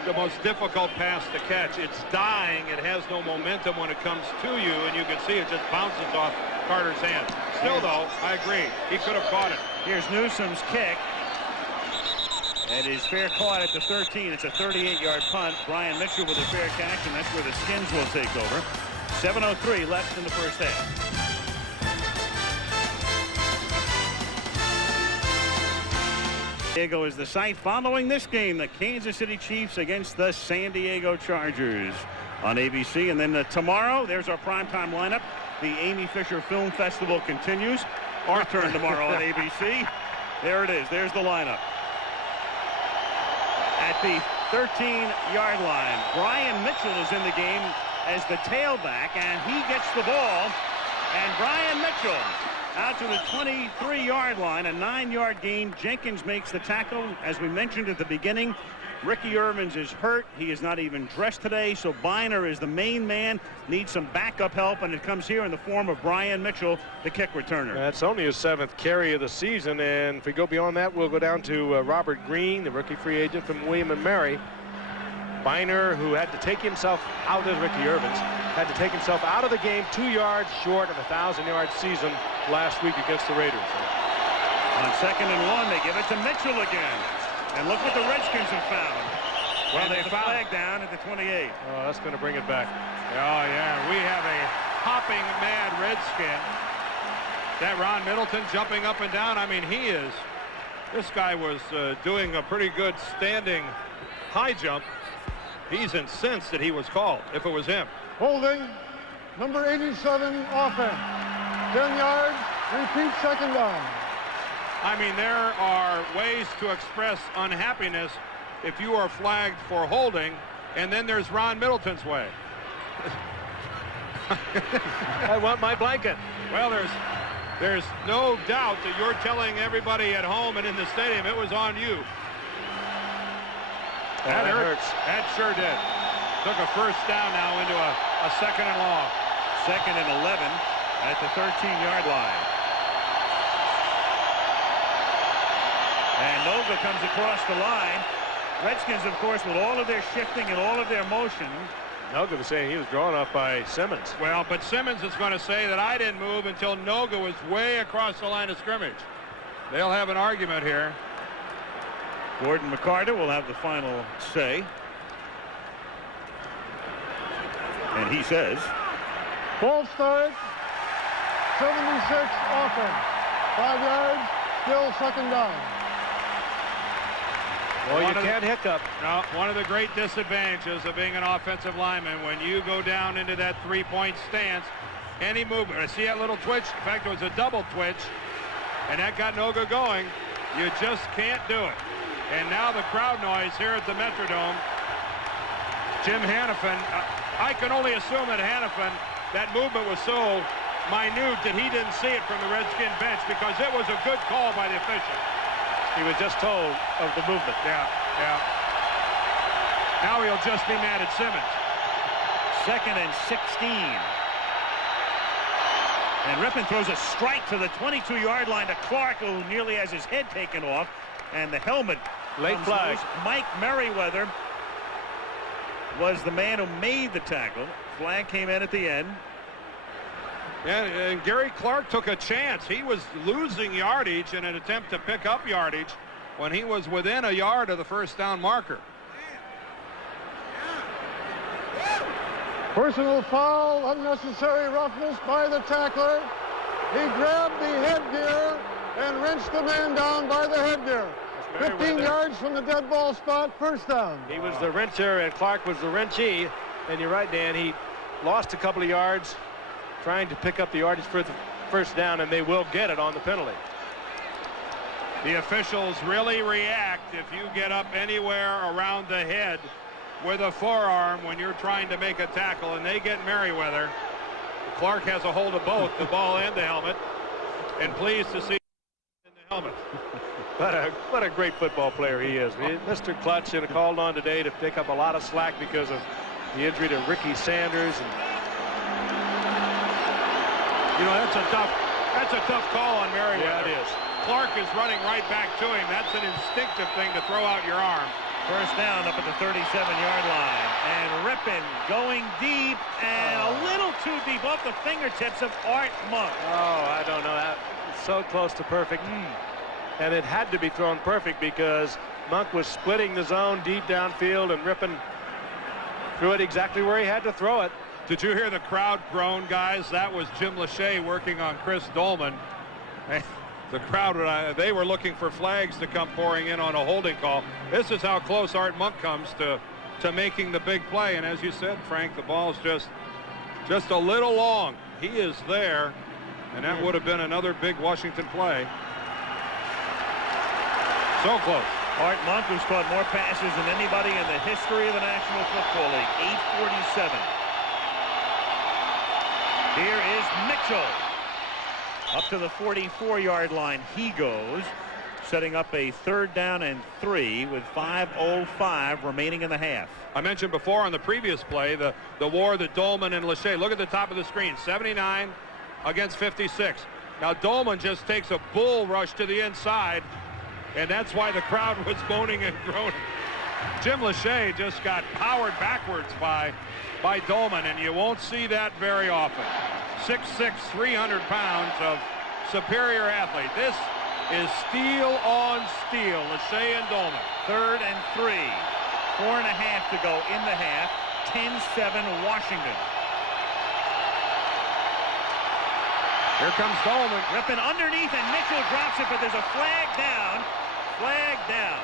the most difficult pass to catch. It's dying. It has no momentum when it comes to you, and you can see it just bounces off Carter's hand. Still, though, I agree. He could have caught it. Here's Newsom's kick. It is fair caught at the 13. It's a 38-yard punt. Brian Mitchell with a fair catch, and that's where the Skins will take over. 7:03 left in the first half. Diego is the site following this game, the Kansas City Chiefs against the San Diego Chargers on ABC. And then tomorrow, there's our primetime lineup. The Amy Fisher Film Festival continues. Our turn tomorrow on ABC. There it is. There's the lineup. At the 13-yard line, Brian Mitchell is in the game as the tailback, and he gets the ball. And Brian Mitchell out to the 23-yard line, a 9-yard gain. Jenkins makes the tackle. As we mentioned at the beginning, Ricky Irvins is hurt. He is not even dressed today, so Biner is the main man. Needs some backup help, and it comes here in the form of Brian Mitchell, the kick returner. That's only his 7th carry of the season, and if we go beyond that, we'll go down to Robert Green, the rookie free agent from William & Mary. Biner, who had to take himself out of Ricky Irvins, had to take himself out of the game 2 yards short of a 1,000-yard season last week against the Raiders. On 2nd and 1, they give it to Mitchell again. And look what the Redskins have found. Well, they found flag down at the 28. Oh, that's going to bring it back. Oh, yeah, we have a hopping mad Redskin. That Ron Middleton jumping up and down. I mean, this guy was doing a pretty good standing high jump. He's incensed that he was called, if it was him. Holding, number 87, offense. 10 yards, repeat, 2nd down. I mean, there are ways to express unhappiness if you are flagged for holding, and then there's Ron Middleton's way. I want my blanket. Well, there's no doubt that you're telling everybody at home and in the stadium it was on you. That hurts. That sure did. Took a 1st down now into a 2nd and long. 2nd and 11 at the 13-yard line. And Nova comes across the line. Redskins, of course, with all of their shifting and all of their motion. Noga was saying he was drawn up by Simmons. Well, but Simmons is going to say that I didn't move until Noga was way across the line of scrimmage. They'll have an argument here. Gordon McCarter will have the final say. And he says, False start, 76, offense. 5 yards, still 2nd down. Well, you can't hiccup. No, one of the great disadvantages of being an offensive lineman, when you go down into that 3-point stance, any movement. I see that little twitch. In fact, it was a double twitch, and that got Noga going. You just can't do it. And now the crowd noise here at the Metrodome. Jim Hannafin, I can only assume that Hannafin, that movement was so minute that he didn't see it from the Redskin bench, because it was a good call by the official. He was just told of the movement. Yeah. Now he'll just be mad at Simmons. 2nd and 16. And Rippon throws a strike to the 22-yard line to Clark, who nearly has his head taken off. And the helmet. Late flag. Mike Merriweather was the man who made the tackle. Flag came in at the end. Yeah, and Gary Clark took a chance. He was losing yardage in an attempt to pick up yardage when he was within a yard of the 1st down marker. Personal foul, unnecessary roughness by the tackler. He grabbed the headgear and wrenched the man down by the headgear. 15 yards from the dead ball spot, 1st down. He was the wrencher and Clark was the wrenchee. And you're right, Dan, he lost a couple of yards trying to pick up the yardage for the 1st down, and they will get it on the penalty. The officials really react if you get up anywhere around the head with a forearm when you're trying to make a tackle, and they get Merriweather. Clark has a hold of both the ball and the helmet, and pleased to see in the helmet. What a great football player he is. Mr. Clutch, and called on today to pick up a lot of slack because of the injury to Ricky Sanders. And you know, that's a tough call on Merriweather. Yeah, it is. Clark is running right back to him. That's an instinctive thing to throw out your arm. 1st down up at the 37-yard line. And Rippon going deep and a little too deep off the fingertips of Art Monk. Oh, I don't know. That so close to perfect. And it had to be thrown perfect because Monk was splitting the zone deep downfield, and Rippon threw it exactly where he had to throw it. Did you hear the crowd groan, guys? That was Jim Lachey working on Chris Dolman. The crowd, they were looking for flags to come pouring in on a holding call. This is how close Art Monk comes to making the big play. And as you said, Frank, the ball's just a little long. He is there, and that would have been another big Washington play. So close. Art Monk, who's caught more passes than anybody in the history of the National Football League. 847. Here is Mitchell. Up to the 44-yard line he goes, setting up a 3rd down and 3 with 5:05 remaining in the half. I mentioned before on the previous play the war that Dolman and Lachey. Look at the top of the screen. 79 against 56. Now Dolman just takes a bull rush to the inside, and that's why the crowd was moaning and groaning. Jim Lachey just got powered backwards by Dolman, and you won't see that very often. 6'6", 300 pounds of superior athlete. This is steel on steel. Lachey and Dolman. 3rd and 3. 4.5 to go in the half. 10-7 Washington. Here comes Dolman. Ripping underneath, and Mitchell drops it, but there's a flag down. Flag down.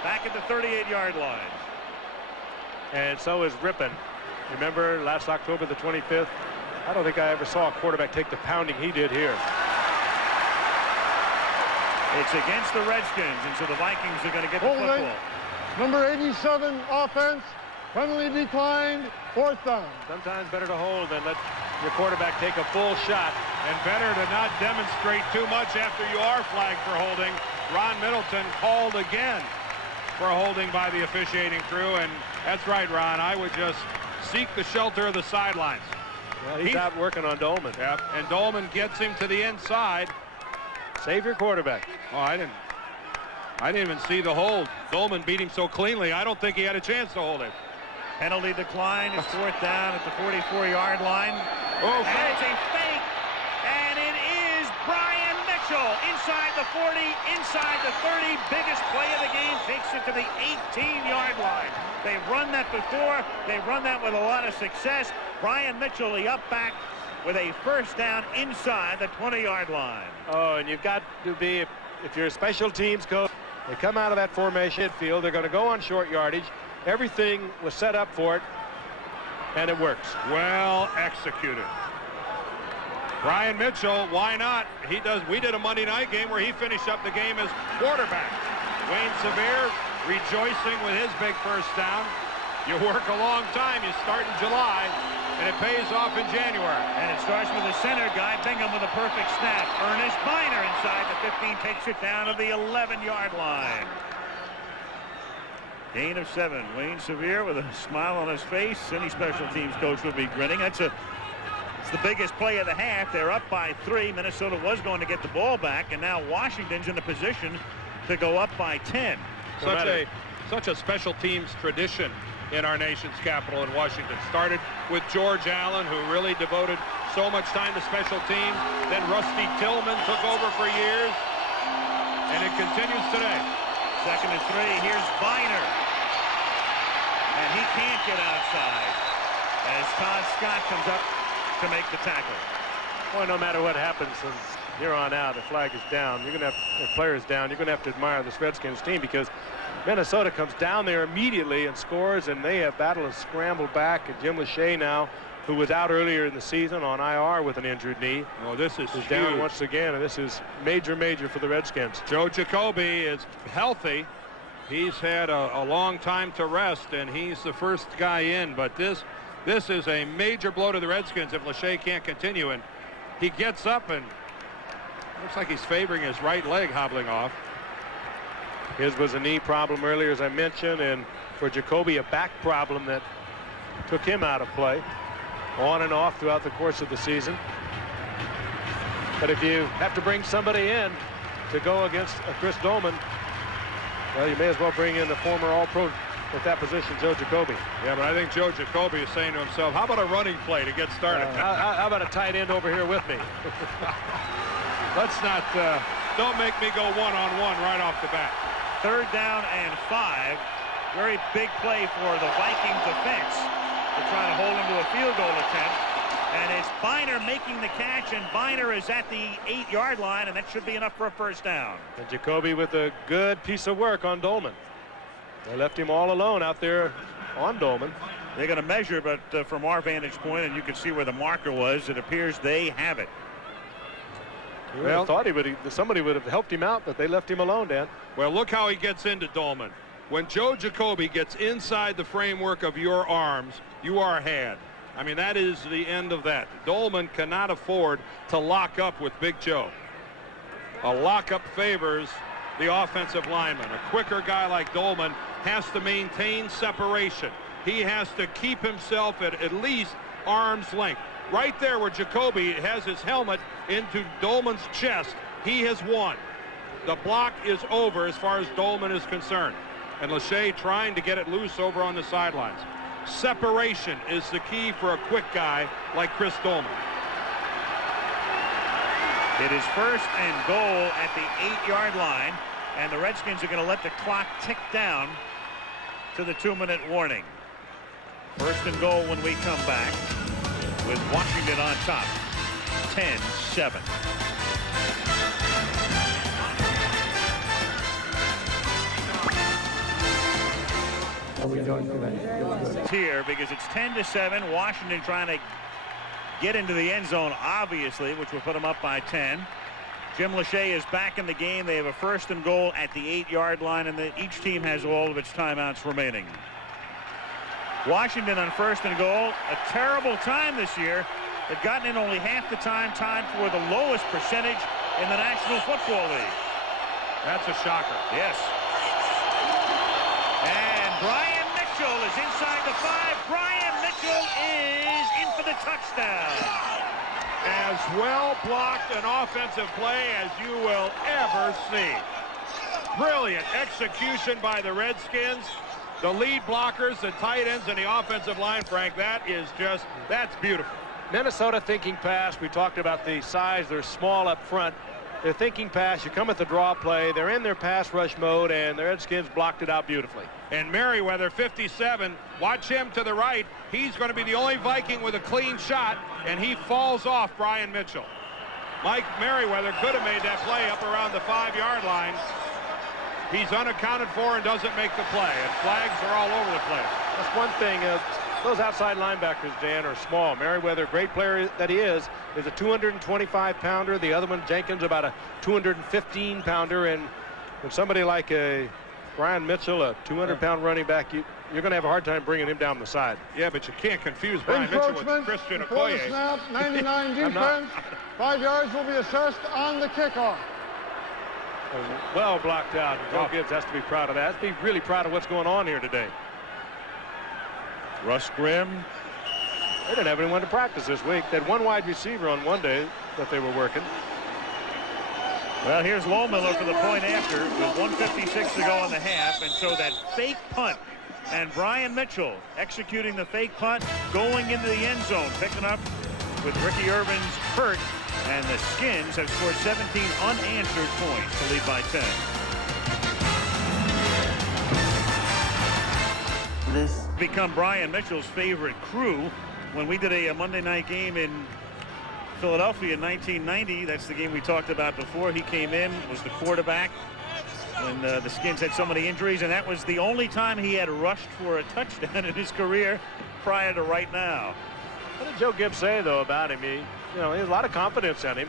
Back at the 38-yard line. And so is Rippon. Remember last October the 25th? I don't think I ever saw a quarterback take the pounding he did here. It's against the Redskins, and so the Vikings are going to get the football. Number 87 offense. Penalty declined. 4th down. Sometimes better to hold than let your quarterback take a full shot. And better to not demonstrate too much after you are flagged for holding. Ron Middleton called again for holding by the officiating crew. And that's right, Ron. I would just seek the shelter of the sidelines. Well, he's out working on Dolman. Yep, and Dolman gets him to the inside. Save your quarterback. Oh, I didn't even see the hold. Dolman beat him so cleanly, I don't think he had a chance to hold it. Penalty decline is 4th down at the 44-yard line. Oh, and it's a fake, and it is Brian Mitchell inside the 40, inside the 30. Biggest play of the game, takes it to the 18-yard line. They've run that before. They've run that with a lot of success. Brian Mitchell, the up back, with a 1st down inside the 20-yard line. Oh, and you've got to be, if you're a special teams coach, they come out of that formation field, they're going to go on short yardage. Everything was set up for it, and it works. Well executed. Brian Mitchell, why not? We did a Monday night game where he finished up the game as quarterback. Wayne Sevier rejoicing with his big 1st down. You work a long time. You start in July, and it pays off in January. And it starts with the center guy, Bingham, with a perfect snap. Ernest Biner inside the 15 takes it down to the 11-yard line. Gain of 7. Wayne Sevier with a smile on his face. Any special teams coach would be grinning. It's the biggest play of the half. They're up by 3. Minnesota was going to get the ball back, and now Washington's in a position to go up by 10. Such a special teams tradition in our nation's capital in Washington. Started with George Allen, who really devoted so much time to special teams. Then Rusty Tillman took over for years, and it continues today. 2nd and 3. Here's Biner, and he can't get outside as Todd Scott comes up to make the tackle. Well, no matter what happens from here on out, the flag is down. You're going to have, the players down. You're going to have to admire this Redskins team, because Minnesota comes down there immediately and scores, and they have battled and scrambled back. And Jim Lachey now, who was out earlier in the season on IR with an injured knee. Oh, this is down once again, and this is major for the Redskins. Joe Jacoby is healthy. He's had a long time to rest, and he's the first guy in. But this is a major blow to the Redskins if Lachey can't continue. And he gets up, and looks like he's favoring his right leg hobbling off. His was a knee problem earlier, as I mentioned, and for Jacoby, a back problem that took him out of play on and off throughout the course of the season. But if you have to bring somebody in to go against Chris Dolman, well, you may as well bring in the former All-Pro at that position, Joe Jacoby. Yeah, but I think Joe Jacoby is saying to himself, how about a running play to get started? How about a tight end over here with me? Let's not, don't make me go one-on-one right off the bat. 3rd down and 5. Very big play for the Vikings defense to try to hold him to a field goal attempt. And it's Biner making the catch, and Biner is at the 8-yard line, and that should be enough for a first down. And Jacoby with a good piece of work on Dolman. They left him all alone out there on Dolman. They're going to measure, but from our vantage point, and you can see where the marker was, it appears they have it. Well, thought somebody would have helped him out, but they left him alone, Dan. Well, look how he gets into Dolman. When Joe Jacoby gets inside the framework of your arms, you are had. I mean, that is the end of that. Dolman cannot afford to lock up with Big Joe. A lockup favors the offensive lineman. A quicker guy like Dolman has to maintain separation. He has to keep himself at least arm's length. Right there where Jacoby has his helmet into Dolman's chest, he has won. The block is over as far as Dolman is concerned. And Lachey trying to get it loose over on the sidelines. Separation is the key for a quick guy like Chris Dolman. It is first and goal at the 8-yard line, and the Redskins are going to let the clock tick down to the 2-minute warning. First and goal when we come back, with Washington on top, 10-7. Here because it's 10-7. Washington trying to get into the end zone, obviously, which will put them up by 10. Jim Lachey is back in the game. They have a first and goal at the 8-yard line, and each team has all of its timeouts remaining. Washington on first and goal, a terrible time this year. They've gotten in only half the time, tied for the lowest percentage in the National Football League. That's a shocker. Yes. And Brian Mitchell is inside the 5. Brian Mitchell is in for the touchdown. As well blocked an offensive play as you will ever see. Brilliant execution by the Redskins. The lead blockers, the tight ends, and the offensive line, Frank, that's beautiful. Minnesota thinking pass. We talked about the size. They're small up front. They're thinking pass. You come at the draw play. They're in their pass rush mode, and the Redskins blocked it out beautifully. And Merriweather, 57. Watch him to the right. He's going to be the only Viking with a clean shot, and he falls off Brian Mitchell. Mike Merriweather could have made that play up around the 5-yard line. He's unaccounted for and doesn't make the play, and flags are all over the place. That's one thing. Those outside linebackers, Dan, are small. Merriweather, great player that he is a 225-pounder. The other one, Jenkins, about a 215-pounder. And when somebody like Brian Mitchell, a 200-pound running back, you're going to have a hard time bringing him down the side. Yeah, but you can't confuse Brian Mitchell with Christian Okoye. Snap, 99 defense. 5 yards will be assessed on the kickoff. Well blocked out. Joe Gibbs has to be proud of that. Has to be really proud of what's going on here today. Russ Grimm. They didn't have anyone to practice this week. They had one wide receiver on one day that they were working. Well, here's Lohmiller for the point after with 1:56 to go in the half, and so that fake punt, and Brian Mitchell executing the fake punt, going into the end zone, picking up with Ricky Irvin's hurt. And the Skins have scored 17 unanswered points to lead by 10. This become Brian Mitchell's favorite crew. When we did a Monday night game in Philadelphia in 1990, that's the game we talked about before. He came in, was the quarterback when the Skins had so many injuries, and that was the only time he had rushed for a touchdown in his career prior to right now. What did Joe Gibbs say, though, about him? He has a lot of confidence in him,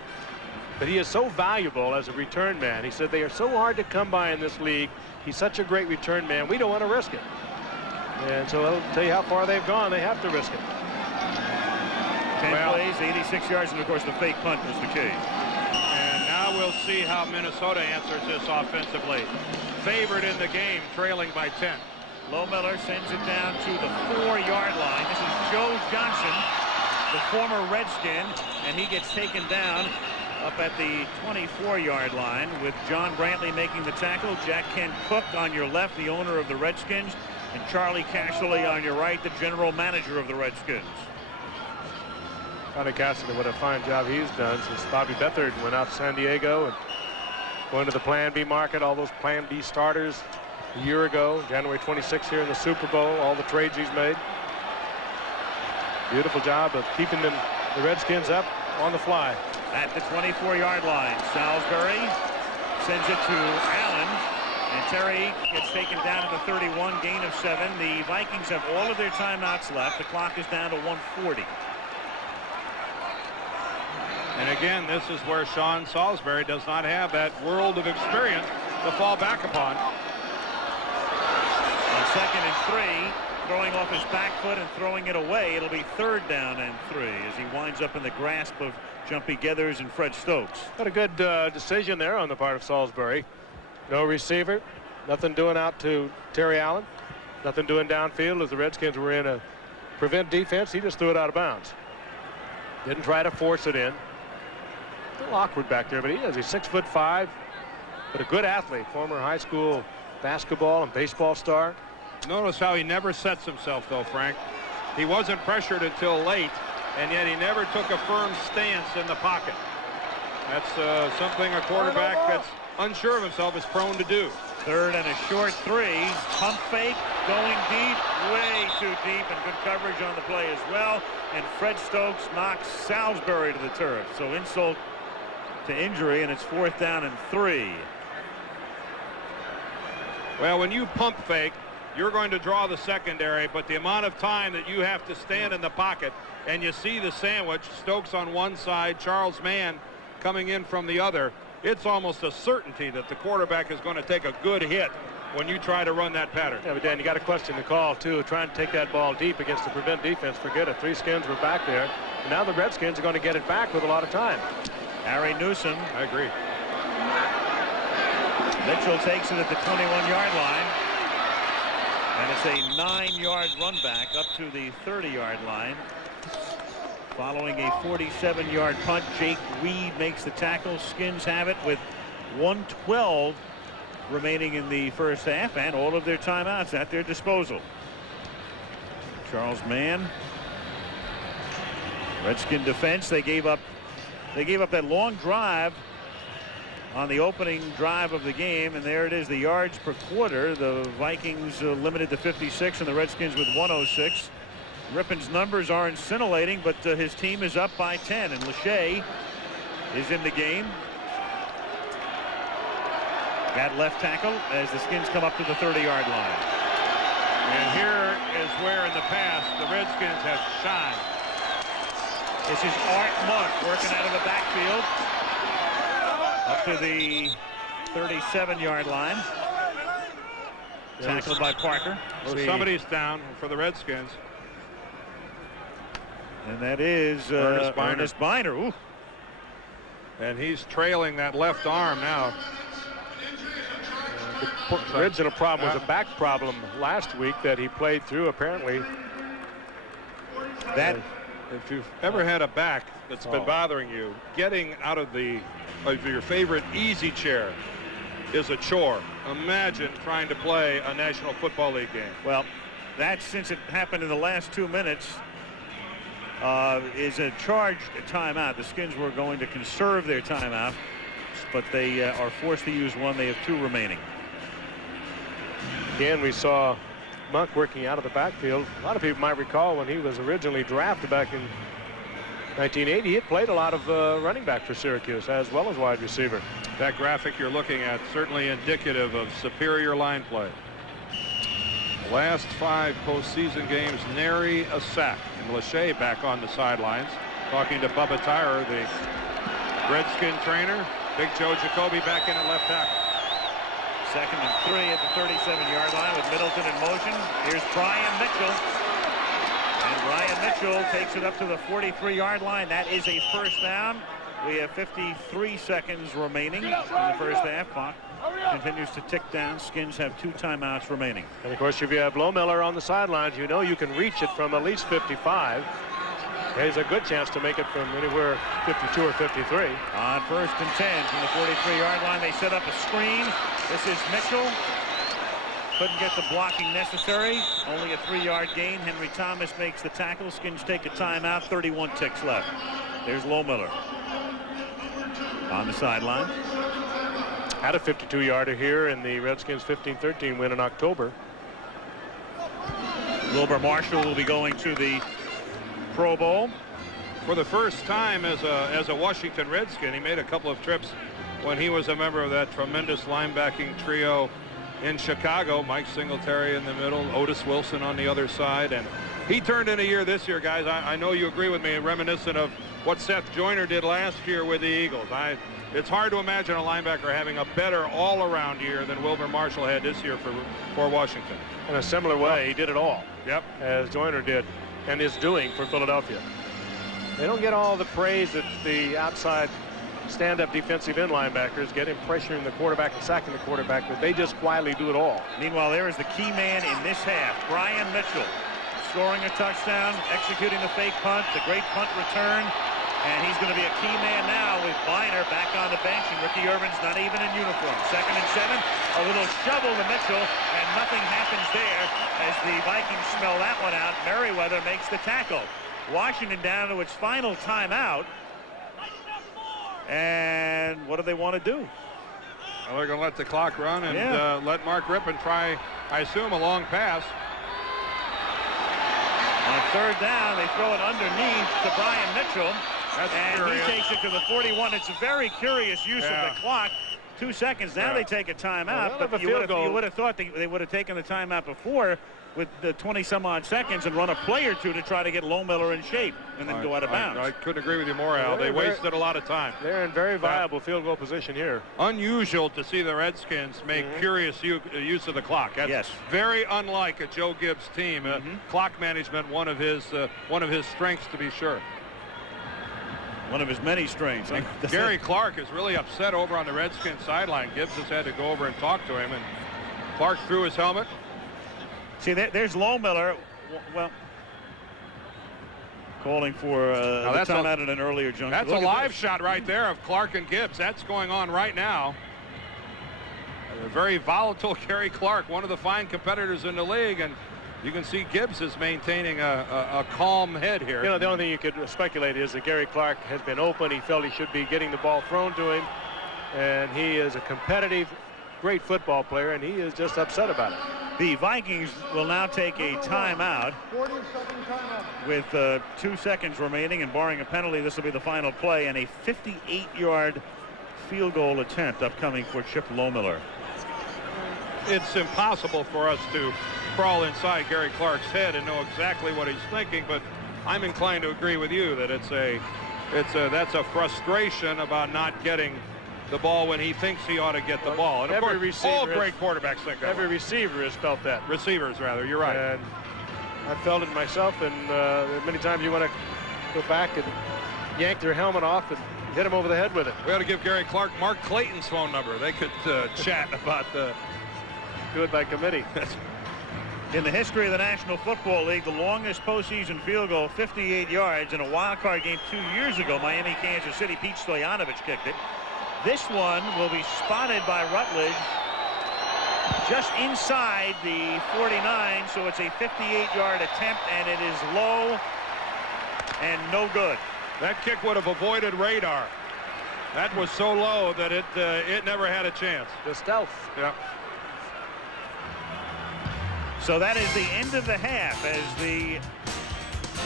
but he is so valuable as a return man. He said they are so hard to come by in this league. He's such a great return man. We don't want to risk it. And so I'll tell you how far they've gone. They have to risk it. 10 plays, 86 yards, and of course the fake punt was the key. And now we'll see how Minnesota answers this offensively. Favored in the game, trailing by 10. Lohmiller sends it down to the 4-yard line. This is Joe Johnson, the former Redskin, and he gets taken down up at the 24-yard line with John Brantley making the tackle. Jack Kent Cook on your left, the owner of the Redskins, and Charlie Casserly on your right, the general manager of the Redskins. Charlie Casserly, what a fine job he's done since Bobby Beathard went out to San Diego and going to the Plan B market, all those Plan B starters a year ago, January 26th here in the Super Bowl, all the trades he's made. Beautiful job of keeping them the Redskins up on the fly. At the 24-yard line, Salisbury sends it to Allen, and Terry gets taken down to the 31, gain of 7. The Vikings have all of their timeouts left. The clock is down to 1:40. And again, this is where Sean Salisbury does not have that world of experience to fall back upon. On 2nd and 3, throwing off his back foot and throwing it away. It'll be 3rd down and 3 as he winds up in the grasp of Jumpy Gethers and Fred Stokes. Got a good decision there on the part of Salisbury. No receiver, nothing doing out to Terry Allen, nothing doing downfield as the Redskins were in a prevent defense. He just threw it out of bounds. Didn't try to force it in. A little awkward back there, but he is. He's 6'5", but a good athlete, former high school basketball and baseball star. Notice how he never sets himself, though, Frank. He wasn't pressured until late, and yet he never took a firm stance in the pocket. That's something a quarterback that's unsure of himself is prone to do. 3rd and a short 3. Pump fake, going deep, way too deep, and good coverage on the play as well. And Fred Stokes knocks Salisbury to the turf. So insult to injury, and it's 4th down and 3. Well, when you pump fake, you're going to draw the secondary, but the amount of time that you have to stand in the pocket, and you see the sandwich, Stokes on one side, Charles Mann coming in from the other, it's almost a certainty that the quarterback is going to take a good hit when you try to run that pattern. Yeah, but Dan, you got to question the call too. Trying to take that ball deep against the prevent defense. Forget it. 3 Skins were back there. And now the Redskins are going to get it back with a lot of time. Harry Newsom. I agree. Mitchell takes it at the 21-yard line. And it's a 9-yard run back up to the 30-yard line. Following a 47-yard punt, Jake Reed makes the tackle. Skins have it with 1:12 remaining in the first half, and all of their timeouts at their disposal. Charles Mann. Redskin defense. They gave up that long drive on the opening drive of the game, and there it is, the yards per quarter. The Vikings limited to 56 and the Redskins with 106. Rippon's numbers aren't scintillating, but his team is up by 10, and Lachey is in the game at left tackle as the Skins come up to the 30-yard line. And here is where in the past the Redskins have shined. This is Art Monk working out of the backfield up to the 37-yard line. Tackled by Parker. Well, somebody's down for the Redskins. And that is Ernest Biner. Ooh. And he's trailing that left arm now. The original problem was a back problem last week that he played through, apparently. That, if you've ever had a back that's been bothering you, getting out of your favorite easy chair is a chore. Imagine trying to play a National Football League game. Well, that, since it happened in the last 2 minutes, is a charged timeout. The Skins were going to conserve their timeout, but they are forced to use one. They have 2 remaining. Again, we saw Monk working out of the backfield. A lot of people might recall when he was originally drafted back in 1980, he had played a lot of running back for Syracuse as well as wide receiver. That graphic you're looking at certainly indicative of superior line play. Last 5 postseason games, nary a sack. And Lachey back on the sidelines talking to Bubba Tyrer, the Redskin trainer. Big Joe Jacoby back in at left tackle. 2nd and 3 at the 37-yard line with Middleton in motion. Here's Brian Mitchell. And Brian Mitchell takes it up to the 43-yard line. That is a first down. We have 53 seconds remaining in the first half. Clock continues to tick down. Skins have 2 timeouts remaining. And of course, if you have Lohmiller on the sidelines, you know you can reach it from at least 55. There's a good chance to make it from anywhere 52 or 53. On 1st and 10 from the 43-yard line, they set up a screen. This is Mitchell. Couldn't get the blocking necessary. Only a 3-yard gain. Henry Thomas makes the tackle. Skins take a timeout. 31 ticks left. There's Lohmiller on the sideline. Had a 52-yarder here in the Redskins 15-13 win in October. Wilbur Marshall will be going to the Pro Bowl. for the first time as a Washington Redskin. He made a couple of trips when he was a member of that tremendous linebacking trio in Chicago. Mike Singletary in the middle, Otis Wilson on the other side, and he turned in a year this year, guys. I know you agree with me, reminiscent of what Seth Joyner did last year with the Eagles. It's hard to imagine a linebacker having a better all-around year than Wilber Marshall had this year for Washington. In a similar way, he did it all. Yep. As Joyner did and is doing for Philadelphia. They don't get all the praise that the outside stand-up defensive end linebackers get in pressuring the quarterback and sacking the quarterback, but they just quietly do it all. Meanwhile, there is the key man in this half, Brian Mitchell, scoring a touchdown, executing the fake punt, the great punt return, and he's going to be a key man now with Biner back on the bench, and Ricky Irvin's not even in uniform. 2nd and 7, a little shovel to Mitchell, and nothing happens there as the Vikings smell that one out. Merriweather makes the tackle. Washington down to its final timeout. And what do they want to do? Well, they're going to let the clock run and let Mark Rippon try, I assume, a long pass. On 3rd down, they throw it underneath to Brian Mitchell. That's curious. He takes it to the 41. It's a very curious use of the clock. 2 seconds. Now they take a timeout. Well, but you would have thought they would have taken the timeout before with the 20-some-odd seconds and run a play or two to try to get Lohmiller in shape and then go out of bounds. I couldn't agree with you more, Al. They wasted a lot of time. They're in very viable field goal position here. Unusual to see the Redskins make curious use of the clock. That's very unlike a Joe Gibbs team. Clock management, one of his strengths, to be sure. One of his many strengths. Gary Clark is really upset over on the Redskins sideline. Gibbs has had to go over and talk to him, and Clark threw his helmet. See, there's Lohmiller. Well, calling for the timeout at an earlier juncture. That's a live shot right there of Clark and Gibbs. That's going on right now. A very volatile Gary Clark, one of the fine competitors in the league, and you can see Gibbs is maintaining a calm head here. You know, the only thing you could speculate is that Gary Clark has been open. He felt he should be getting the ball thrown to him, and he is a competitive, great football player, and he is just upset about it. The Vikings will now take a timeout. 40-second timeout. With 2 seconds remaining, and barring a penalty, this will be the final play, and a 58-yard field goal attempt upcoming for Chip Lohmiller. It's impossible for us to crawl inside Gary Clark's head and know exactly what he's thinking, but I'm inclined to agree with you that that's a frustration about not getting the ball when he thinks he ought to get the ball. And of course, all great quarterbacks think that. Every receiver has felt that. Receivers, rather. You're right. And I felt it myself, and many times you want to go back and yank their helmet off and hit him over the head with it. We ought to give Gary Clark Mark Clayton's phone number. They could chat about the... Do it by committee. In the history of the National Football League, the longest postseason field goal, 58 yards, in a wild card game 2 years ago, Miami, Kansas City. Pete Stoyanovich kicked it. This one will be spotted by Rutledge just inside the 49, so it's a 58-yard attempt, and it is low and no good. That kick would have avoided radar. That was so low that it never had a chance. The stealth. Yeah. So that is the end of the half as the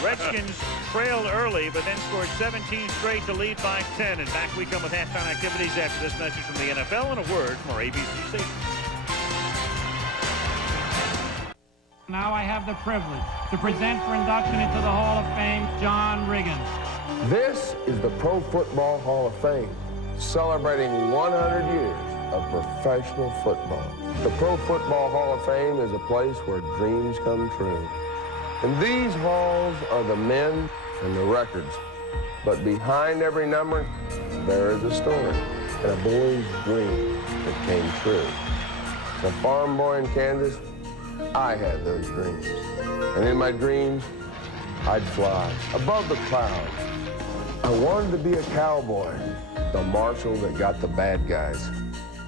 Redskins trailed early, but then scored 17 straight to lead by 10. And back we come with halftime activities after this message from the NFL and a word from our ABC station. Now I have the privilege to present for induction into the Hall of Fame, John Riggins. This is the Pro Football Hall of Fame, celebrating 100 years of professional football. The Pro Football Hall of Fame is a place where dreams come true. And these halls are the men and the records. But behind every number, there is a story and a boy's dream that came true. As a farm boy in Kansas, I had those dreams. And in my dreams, I'd fly above the clouds. I wanted to be a cowboy, the marshal that got the bad guys.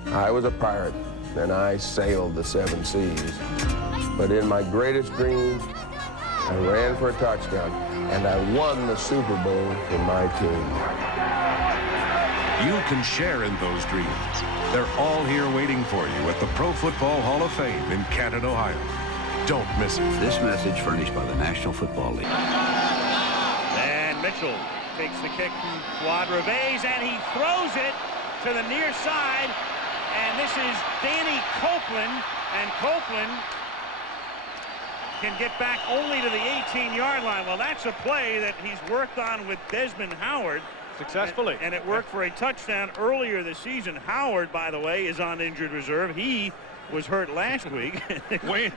I was a pirate, and I sailed the 7 seas. But in my greatest dreams, I ran for a touchdown, and I won the Super Bowl for my team. You can share in those dreams. They're all here waiting for you at the Pro Football Hall of Fame in Canton, Ohio. Don't miss it. This message furnished by the National Football League. And Mitchell Takes the kick from Quadreves, and he throws it to the near side. And this is Danny Copeland, and Copeland can get back only to the 18-yard line. Well, that's a play that he's worked on with Desmond Howard. Successfully. And it worked for a touchdown earlier this season. Howard, by the way, is on injured reserve. He was hurt last week.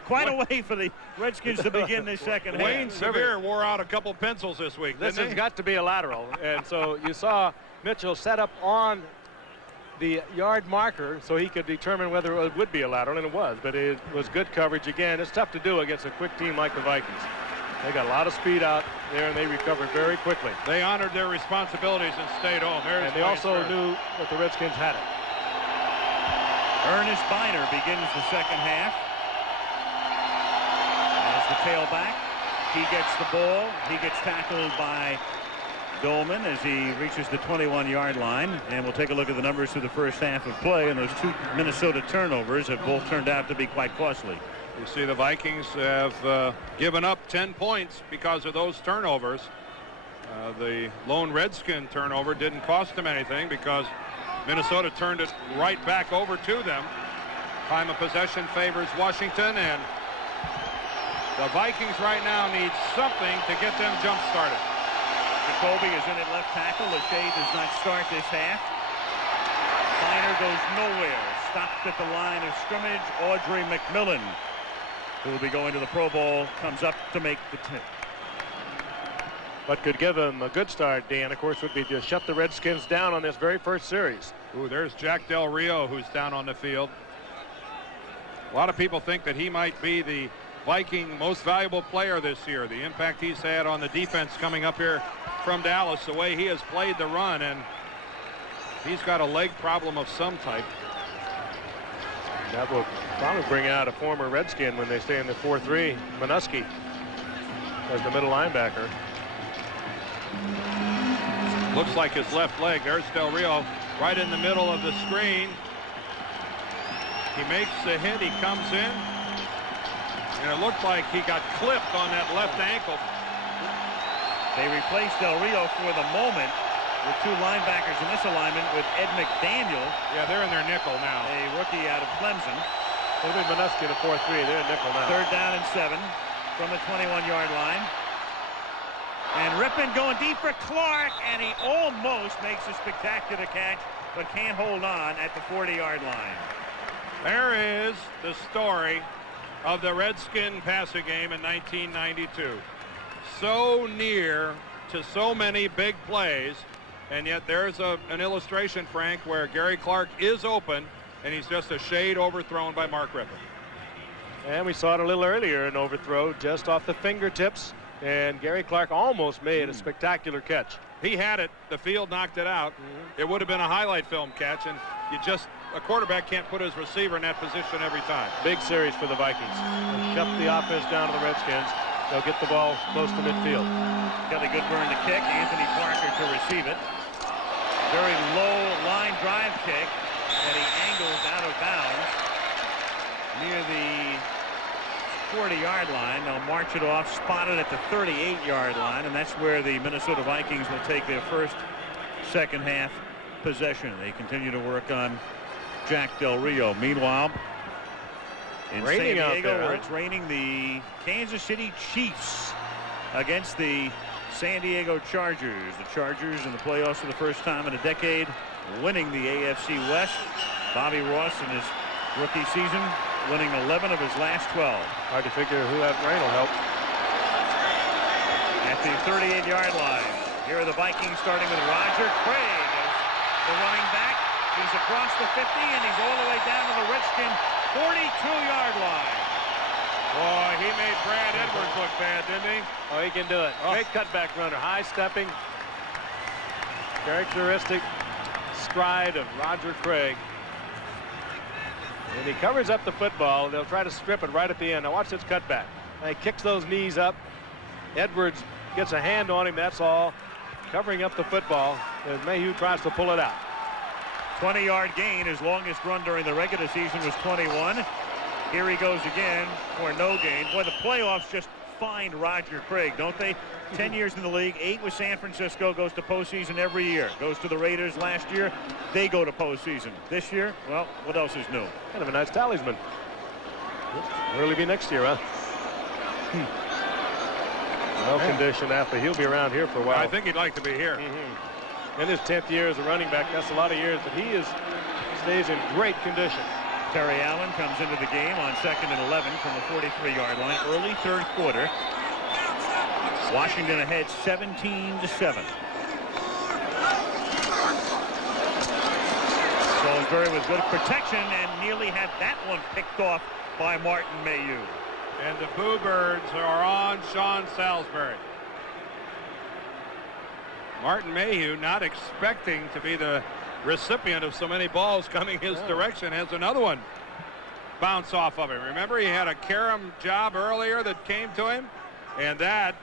Quite a way for the Redskins to begin this second half. Wayne Sevier wore out a couple pencils this week. This has got to be a lateral. And so you saw Mitchell set up on the yard marker so he could determine whether it would be a lateral, and it was. But it was good coverage. Again, it's tough to do against a quick team like the Vikings. They got a lot of speed out there, and they recovered very quickly. They honored their responsibilities and stayed home. And they also knew that the Redskins had it. Ernest Biner begins the second half. As the tailback, he gets the ball. He gets tackled by Dolman as he reaches the 21-yard line. And we'll take a look at the numbers through the first half of play. And those two Minnesota turnovers have both turned out to be quite costly. You see the Vikings have given up 10 points because of those turnovers. The lone Redskin turnover didn't cost them anything because Minnesota turned it right back over to them. Time of possession favors Washington, and the Vikings right now need something to get them jump-started. Jacoby is in at left tackle. Lachey does not start this half. Biner goes nowhere. Stopped at the line of scrimmage. Audrey McMillan, who will be going to the Pro Bowl, comes up to make the tip. What could give him a good start, Dan, of course, would be to shut the Redskins down on this very first series. Ooh, there's Jack Del Rio, who's down on the field. A lot of people think that he might be the Viking most valuable player this year. The impact he's had on the defense coming up here from Dallas, the way he has played the run, and he's got a leg problem of some type. That will probably bring out a former Redskin when they stay in the 4-3. Minuski as the middle linebacker. Looks like his left leg. There's Del Rio right in the middle of the screen. He makes the hit. He comes in. And it looked like he got clipped on that left ankle. They replaced Del Rio for the moment with two linebackers in this alignment with Ed McDaniel. Yeah, they're in their nickel now. A rookie out of Clemson. It'll be Minuski in the 4-3. They're in nickel now. 3rd down and 7 from the 21-yard line. And Rippon going deep for Clark, and he almost makes a spectacular catch, but can't hold on at the 40-yard line. There is the story of the Redskin passing game in 1992. So near to so many big plays, and yet there's an illustration, Frank, where Gary Clark is open, and he's just a shade overthrown by Mark Rippon. And we saw it a little earlier, an overthrow just off the fingertips. And Gary Clark almost made a spectacular catch. He had it. The field knocked it out. It would have been a highlight film catch, and a quarterback can't put his receiver in that position every time. Big series for the Vikings. They'll shut the offense down to the Redskins. They'll get the ball close to midfield. Got a good burn to kick. Anthony Parker to receive it. Very low line drive kick, and he angles out of bounds near the 40-yard line. They'll march it off, spotted at the 38-yard line, and that's where the Minnesota Vikings will take their first second half possession. They continue to work on Jack Del Rio. Meanwhile, in San Diego, where it's raining, the Kansas City Chiefs against the San Diego Chargers. The Chargers in the playoffs for the first time in a decade, winning the AFC West. Bobby Ross in his rookie season winning 11 of his last 12. Hard to figure who that rain will help. At the 38-yard line, here are the Vikings starting with Roger Craig as the running back. He's across the 50, and he's all the way down to the Redskin 42-yard line. Boy, he made Brad Edwards look bad, didn't he? Oh, he can do it. Great cutback runner, high stepping. Characteristic stride of Roger Craig. And he covers up the football. They'll try to strip it right at the end. Now watch this cutback. And he kicks those knees up. Edwards gets a hand on him, that's all. Covering up the football as Mayhew tries to pull it out. 20-yard gain. His longest run during the regular season was 21. Here he goes again for no gain. Boy, the playoffs just find Roger Craig, don't they? 10 years in the league, 8 with San Francisco, goes to postseason every year. Goes to the Raiders last year, they go to postseason. This year, well, what else is new? Kind of a nice talisman. Really be next year, huh? Well-conditioned athlete. He'll be around here for a while. I think he'd like to be here. In his 10th year as a running back, that's a lot of years, but he stays in great condition. Terry Allen comes into the game on 2nd and 11 from the 43-yard line, early third quarter. Washington ahead 17-7. Salisbury with good protection and nearly had that one picked off by Martin Mayhew. And the Boo Birds are on Sean Salisbury. Martin Mayhew, not expecting to be the recipient of so many balls coming his direction, has another one bounce off of him. Remember, he had a carom job earlier that came to him, and that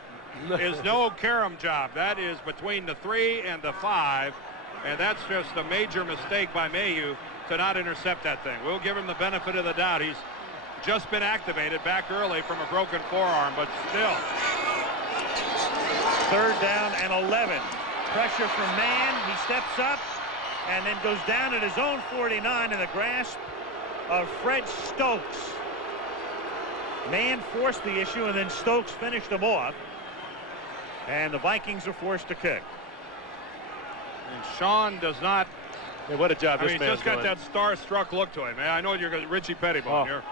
is no carom job. That is between the 3 and the 5, and that's just a major mistake by Mayhew to not intercept that thing. We'll give him the benefit of the doubt. He's just been activated back early from a broken forearm, but still. 3rd down and 11. Pressure from Mann. He steps up and then goes down at his own 49 in the grasp of Fred Stokes. Mann forced the issue, and then Stokes finished him off. And the Vikings are forced to kick. And Sean does not. Hey, what a job this He's man's just got doing. that star-struck look to him. I know you're Richie Pettibone here.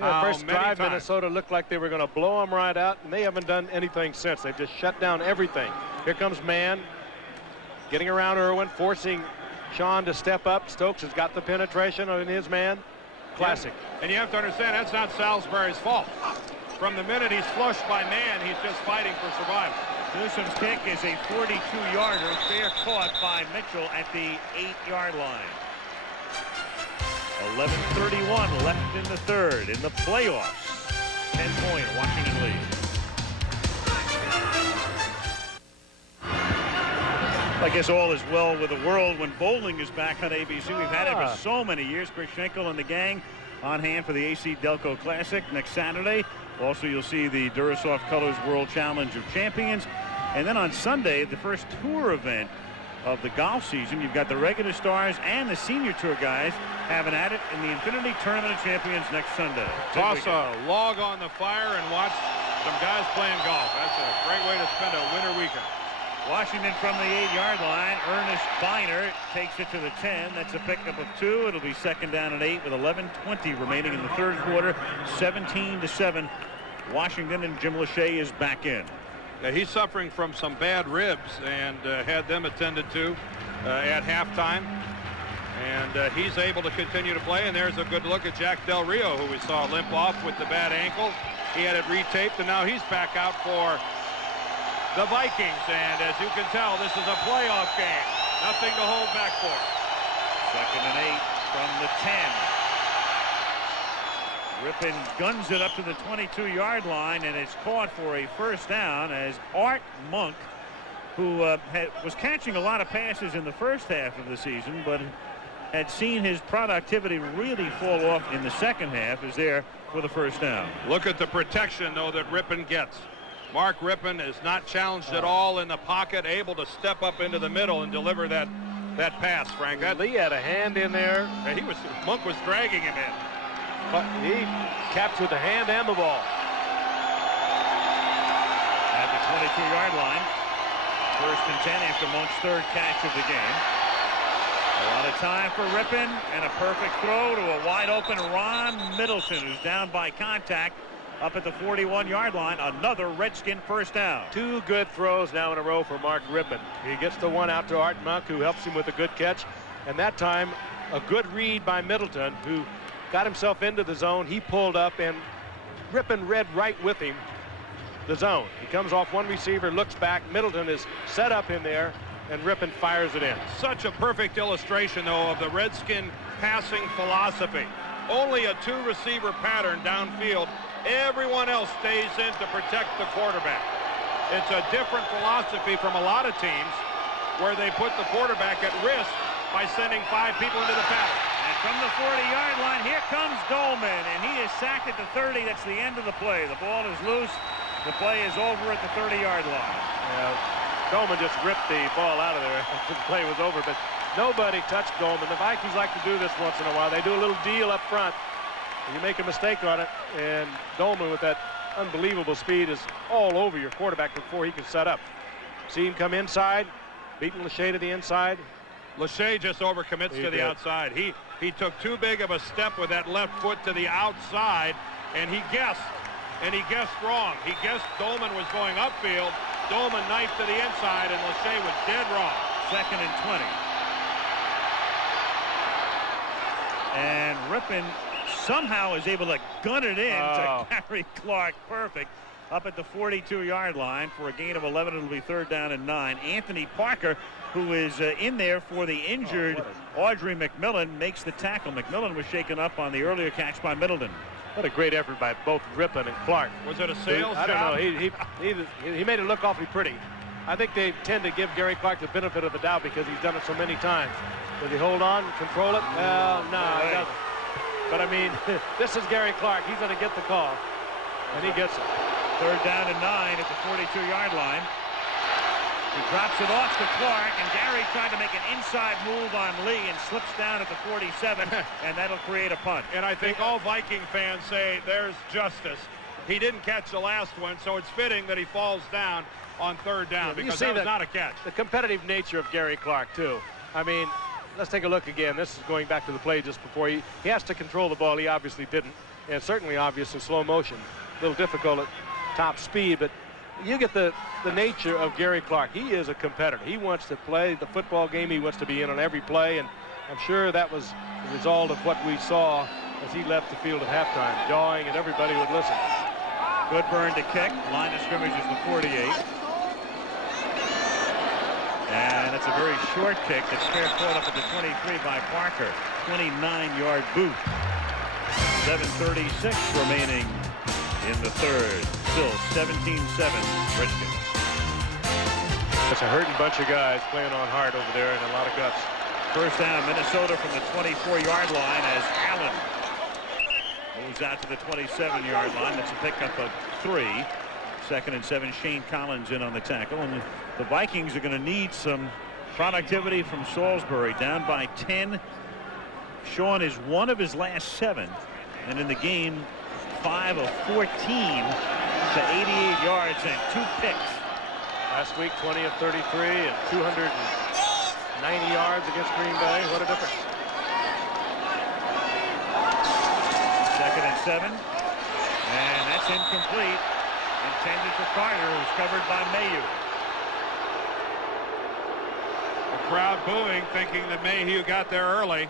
Yeah, first drive, times. Minnesota looked like they were going to blow them right out, and they haven't done anything since. They've just shut down everything. Here comes Mann, getting around Irwin, forcing Sean to step up. Stokes has got the penetration on his man. Classic. Yeah. And you have to understand, that's not Salisbury's fault. From the minute he's flushed by Mann, he's just fighting for survival. Newsom's kick is a 42-yarder, fair caught by Mitchell at the 8-yard line. 11:31 left in the 3rd. In the playoffs, 10-point Washington lead. I guess all is well with the world when bowling is back on ABC. We've had it for so many years. Chris Schenkel and the gang on hand for the AC Delco Classic next Saturday. Also, you'll see the Durasoft Colors World Challenge of Champions. And then on Sunday, the first tour event of the golf season. You've got the regular stars and the senior tour guys having at it in the Infinity Tournament of Champions next Sunday. Toss a log on the fire and watch some guys playing golf. That's a great way to spend a winter weekend. Washington from the 8-yard line. Ernest Biner takes it to the 10. That's a pickup of 2. It'll be 2nd down and 8 with 11:20 remaining in the 3rd quarter. 17-7. Washington, and Jim Lachey is back in. He's suffering from some bad ribs and had them attended to at halftime. And he's able to continue to play. And there's a good look at Jack Del Rio, who we saw limp off with the bad ankle. He had it retaped, and now he's back out for the Vikings. And as you can tell, this is a playoff game. Nothing to hold back for. 2nd and 8 from the 10. Rippon guns it up to the 22-yard line, and it's caught for a 1st down as Art Monk, who was catching a lot of passes in the first half of the season, but had seen his productivity really fall off in the second half, is there for the 1st down. Look at the protection, though, that Rippon gets. Mark Rippon is not challenged at all in the pocket, able to step up into the middle and deliver that pass, Frank. Lee had a hand in there. Monk was dragging him in. But he captured the hand and the ball. At the 22-yard line. 1st and 10 after Monk's 3rd catch of the game. A lot of time for Rippon, and a perfect throw to a wide-open Ron Middleton, who's down by contact up at the 41-yard line. Another Redskin 1st down. 2 good throws now in a row for Mark Rippon. He gets the one out to Art Monk, who helps him with a good catch. And that time, a good read by Middleton, who got himself into the zone. He pulled up, and Rippon read right with him the zone. He comes off one receiver, looks back. Middleton is set up in there, and Rippon fires it in. Such a perfect illustration, though, of the Redskin passing philosophy. Only a 2-receiver pattern downfield. Everyone else stays in to protect the quarterback. It's a different philosophy from a lot of teams where they put the quarterback at risk by sending 5 people into the pattern. And from the 40-yard line, here comes Dolman, and he is sacked at the 30. That's the end of the play. The ball is loose. The play is over at the 30-yard line. Yeah, Dolman just ripped the ball out of there after the play was over, but nobody touched Dolman. The Vikings like to do this once in a while. They do a little deal up front. You make a mistake on it, and Dolman with that unbelievable speed is all over your quarterback before he can set up. See him come inside, beating Lachey to the inside. Lachey just overcommits to the outside. He took too big of a step with that left foot to the outside, and he guessed wrong. He guessed Dolman was going upfield. Dolman knifed to the inside, and Lachey was dead wrong. 2nd and 20. And Rippon somehow is able to gun it in to Gary Clark. Perfect. Up at the 42-yard line for a gain of 11. It'll be 3rd down and 9. Anthony Parker, who is in there for the injured Audrey McMillan, makes the tackle. McMillan was shaken up on the earlier catch by Middleton. What a great effort by both Rippon and Clark. Was it a sales job? I don't know. He made it look awfully pretty. I think they tend to give Gary Clark the benefit of the doubt because he's done it so many times. Does he hold on, control it? Well, no, he doesn't. But I mean, this is Gary Clark. He's going to get the call, and he gets it. 3rd down and 9 at the 42-yard line. He drops it off to Clark, and Gary tried to make an inside move on Lee and slips down at the 47, and that'll create a punt. And I think all Viking fans say there's justice. He didn't catch the last one, so it's fitting that he falls down on 3rd down because that was not a catch. The competitive nature of Gary Clark, too. I mean, let's take a look again. This is going back to the play just before he has to control the ball. He obviously didn't, and certainly obvious in slow motion. A little difficult at top speed, but you get the nature of Gary Clark. He is a competitor. He wants to play the football game. He wants to be in on every play, and I'm sure that was the result of what we saw as he left the field at halftime, jawing, and everybody would listen. Goodburn to kick. Line of scrimmage is the 48. And it's a very short kick that's fair caught up at the 23 by Parker. 29-yard boot. 7:36 remaining in the 3rd. Still 17-7 Redskins. It's a hurting bunch of guys playing on hard over there and a lot of guts. 1st down Minnesota from the 24-yard line as Allen moves out to the 27-yard line. That's a pickup of 3. 2nd and 7. Shane Collins in on the tackle, and the Vikings are going to need some productivity from Salisbury. Down by 10. Sean is 1 of his last 7, and in the game 5 of 14 to 88 yards and 2 picks. Last week 20 of 33 and 290 yards against Green Bay. What a difference. 2nd and 7, and that's incomplete. Intended for Carter, who's covered by Mayhew. The crowd booing, thinking that Mayhew got there early.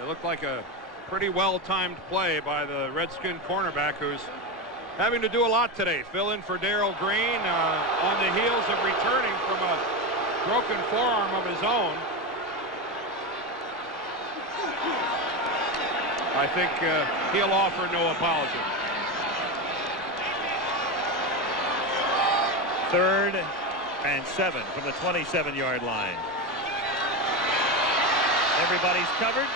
It looked like a pretty well-timed play by the Redskin cornerback, who's having to do a lot today. Fill in for Darrell Green on the heels of returning from a broken forearm of his own. I think he'll offer no apology. 3rd and 7 from the 27-yard line. Everybody's covered,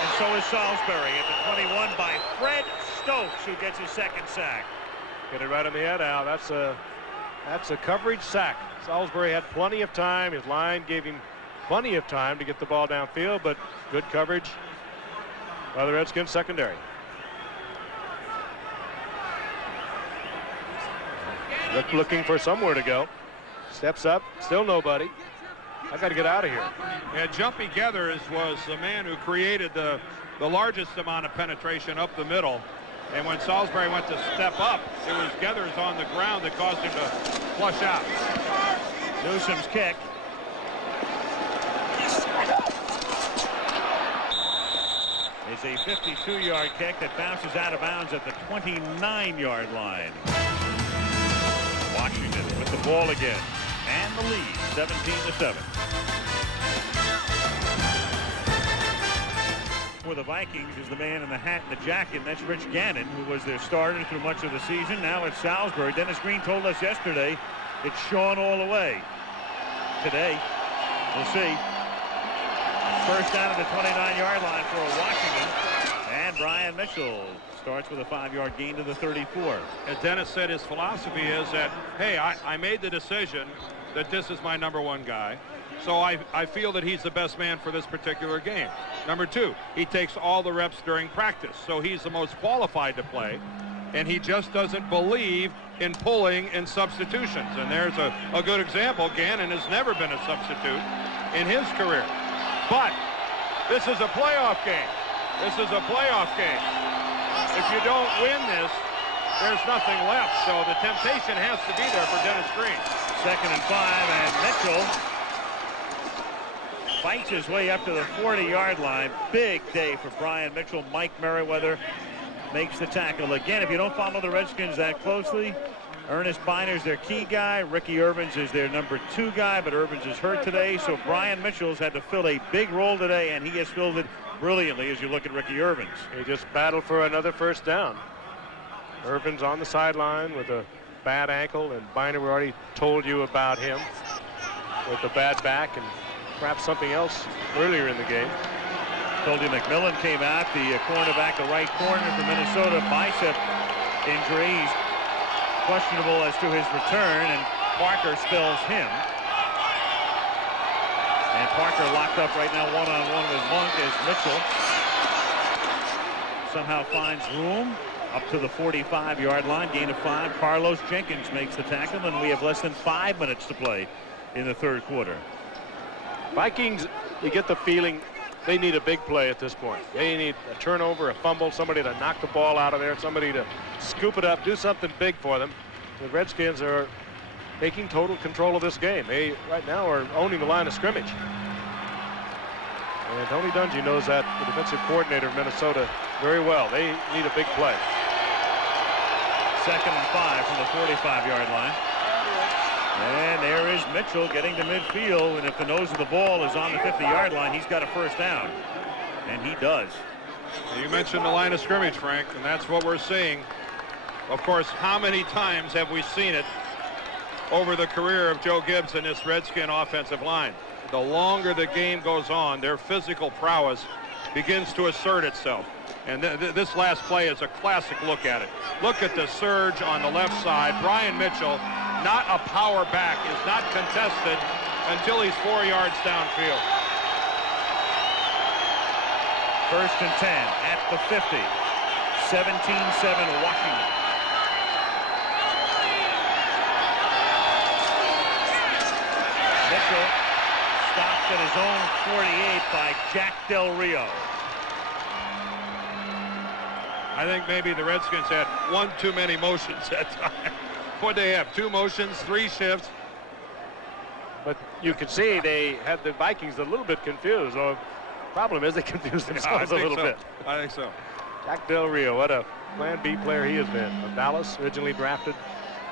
and so is Salisbury at the 21 by Fred Stokes, who gets his 2nd sack. Get it right on the head, Al. That's a coverage sack. Salisbury had plenty of time. His line gave him plenty of time to get the ball downfield, but good coverage by the Redskins secondary. Looking for somewhere to go. Steps up, still nobody. I got to get out of here. Yeah, Jumpy Geathers was the man who created the largest amount of penetration up the middle. And when Salisbury went to step up, it was Geathers on the ground that caused him to flush out. Newsom's kick. It's a 52-yard kick that bounces out of bounds at the 29-yard line. Washington with the ball again, and the lead, 17-7. For the Vikings is the man in the hat and the jacket, and that's Rich Gannon, who was their starter through much of the season. Now it's Salisbury. Dennis Green told us yesterday it's Sean all the way. Today, we'll see. first down at the 29-yard line for Washington. And Brian Mitchell starts with a 5-yard gain to the 34. As Dennis said, his philosophy is that, hey, I made the decision that this is my #1 guy. So I feel that he's the best man for this particular game. Number 2, he takes all the reps during practice. So he's the most qualified to play. And he just doesn't believe in pulling in substitutions. And there's a good example. Gannon has never been a substitute in his career. But this is a playoff game. This is a playoff game. If you don't win this, there's nothing left. So the temptation has to be there for Dennis Green. 2nd and 5, and Mitchell fights his way up to the 40-yard line. Big day for Brian Mitchell. Mike Merriweather makes the tackle. Again, if you don't follow the Redskins that closely, Ernest Biner's their key guy. Ricky Irvins is their number 2 guy, but Irvins is hurt today, so Brian Mitchell's had to fill a big role today, and he has filled it brilliantly as you look at Ricky Irvins. He just battled for another first down. Irvins on the sideline with a bad ankle, and Biner, we already told you about him with the bad back and perhaps something else earlier in the game. Told you McMillan came out, the cornerback, the right corner for Minnesota, bicep injury. He's questionable as to his return, and Parker spells him. And Parker locked up right now one-on-one with Monk as Mitchell somehow finds room up to the 45-yard line, gain of 5. Carlos Jenkins makes the tackle, and we have less than 5 minutes to play in the 3rd quarter. Vikings, you get the feeling they need a big play at this point. They need a turnover, a fumble, somebody to knock the ball out of there, somebody to scoop it up, do something big for them. The Redskins are taking total control of this game. They right now are owning the line of scrimmage. And Tony Dungy knows that, the defensive coordinator of Minnesota, very well. They need a big play. 2nd and 5 from the 45-yard line. And there is Mitchell getting to midfield, and if the nose of the ball is on the 50-yard line, he's got a first down. And he does. You mentioned the line of scrimmage, Frank, and that's what we're seeing. Of course, how many times have we seen it over the career of Joe Gibbs and this Redskin offensive line? The longer the game goes on, their physical prowess begins to assert itself. And this last play is a classic look at it. Look at the surge on the left side. Brian Mitchell, not a power back, is not contested until he's 4 yards downfield. 1st and 10 at the 50. 17-7 Washington. Mitchell stopped at his own 48 by Jack Del Rio. I think maybe the Redskins had one too many motions that time. What they have, 2 motions, 3 shifts. But you could see they had the Vikings a little bit confused. The problem is they confused themselves a little bit. I think so. Jack Del Rio, what a Plan B player he has been. From Dallas, originally drafted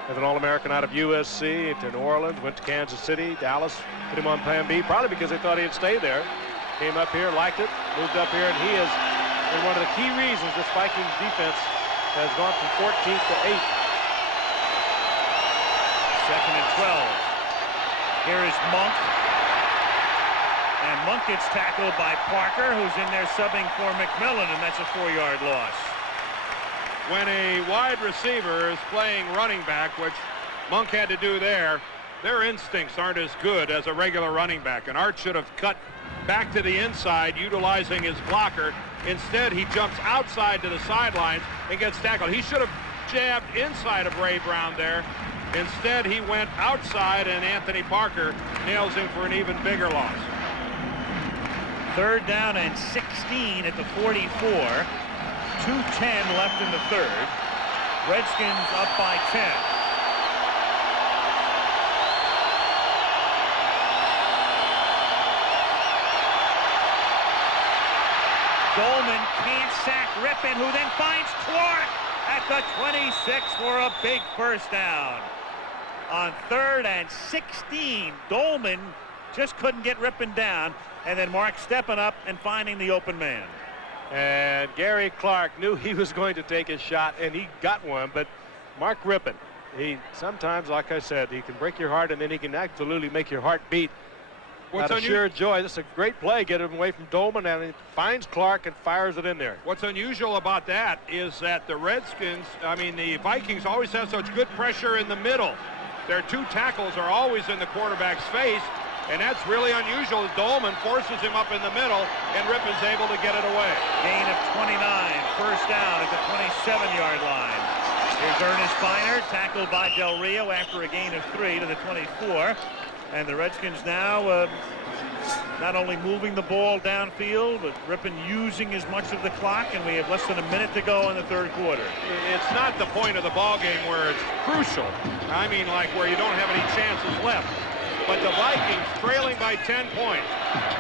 as an All-American out of USC to New Orleans, went to Kansas City. Dallas put him on Plan B, probably because they thought he'd stay there. Came up here, liked it, moved up here, and he is one of the key reasons this Vikings defense has gone from 14th to 8th. 2nd and 12. Here is Monk. And Monk gets tackled by Parker, who's in there subbing for McMillan, and that's a 4-yard loss. When a wide receiver is playing running back, which Monk had to do there, their instincts aren't as good as a regular running back. And Art should have cut back to the inside, utilizing his blocker. Instead, he jumps outside to the sidelines and gets tackled. He should have jabbed inside of Ray Brown there. Instead, he went outside, and Anthony Parker nails him for an even bigger loss. 3rd down and 16 at the 44. 2:10 left in the 3rd. Redskins up by 10. Dolman can't sack Rippon, who then finds Clark at the 26 for a big first down. On 3rd and 16, Dolman just couldn't get Rippon down, and then Mark stepping up and finding the open man. And Gary Clark knew he was going to take his shot, and he got one, but Mark Rippon, he sometimes, like I said, he can break your heart, and then he can absolutely make your heart beat. Out of sheer joy. This is a great play. Get him away from Dolman, and he finds Clark and fires it in there. What's unusual about that is that the the Vikings always have such good pressure in the middle. Their two tackles are always in the quarterback's face, and that's really unusual. Dolman forces him up in the middle, and Rippon's able to get it away. Gain of 29, first down at the 27-yard line. Here's Ernest Biner, tackled by Del Rio after a gain of 3 to the 24. And the Redskins now not only moving the ball downfield, but Rippon using as much of the clock, and we have less than a minute to go in the third quarter. It's not the point of the ball game where it's crucial. I mean, like where you don't have any chances left. But the Vikings trailing by 10 points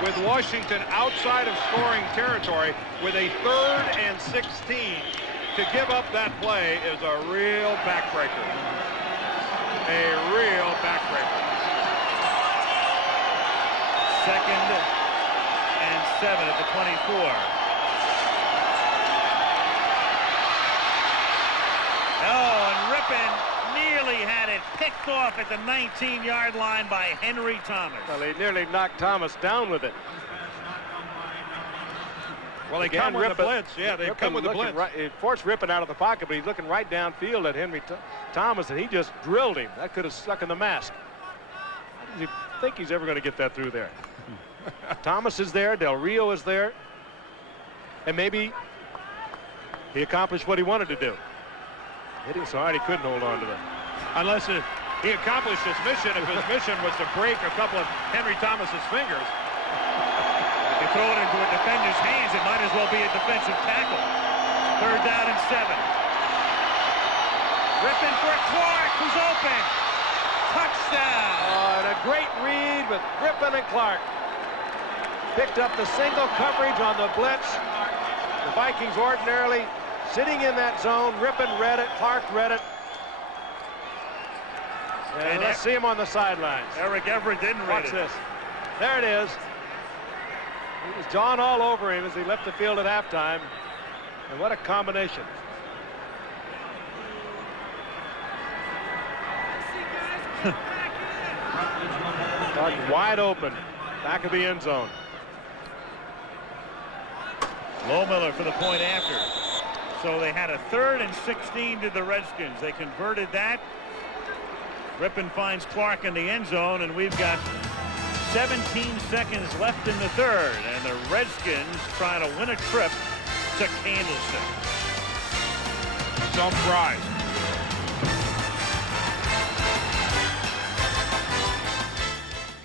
with Washington outside of scoring territory with a 3rd and 16. To give up that play is a real backbreaker. A real backbreaker. 2nd and 7 at the 24. Oh, and Rippon nearly had it picked off at the 19-yard line by Henry Thomas. Well, he nearly knocked Thomas down with it. Well, they come with the blitz. Yeah, they come with the blitz. It forced Rippon out of the pocket, but he's looking right downfield at Henry Thomas, and he just drilled him. That could have stuck in the mask. How do you think he's ever going to get that through there? Thomas is there. Del Rio is there. And maybe he accomplished what he wanted to do. Hit him so hard he couldn't hold on to them. Unless he accomplished his mission, if his mission was to break a couple of Henry Thomas's fingers. If you throw it into a defender's hands, it might as well be a defensive tackle. 3rd down and 7. Rippon for Clark, who's open. Touchdown. And a great read with Rippon and Clark. Picked up the single coverage on the blitz. The Vikings ordinarily sitting in that zone. Rippon read it. Clark read it. And let's see him on the sidelines. Eric Everett didn't read it. Watch this. There it is. He was jawing all over him as he left the field at halftime. And what a combination. Clark wide open. Back of the end zone. Lohmiller for the point after. So they had a 3rd and 16 to the Redskins. They converted that. Rippon finds Clark in the end zone, and we've got 17 seconds left in the third, and the Redskins trying to win a trip to Candlestick. Some pride.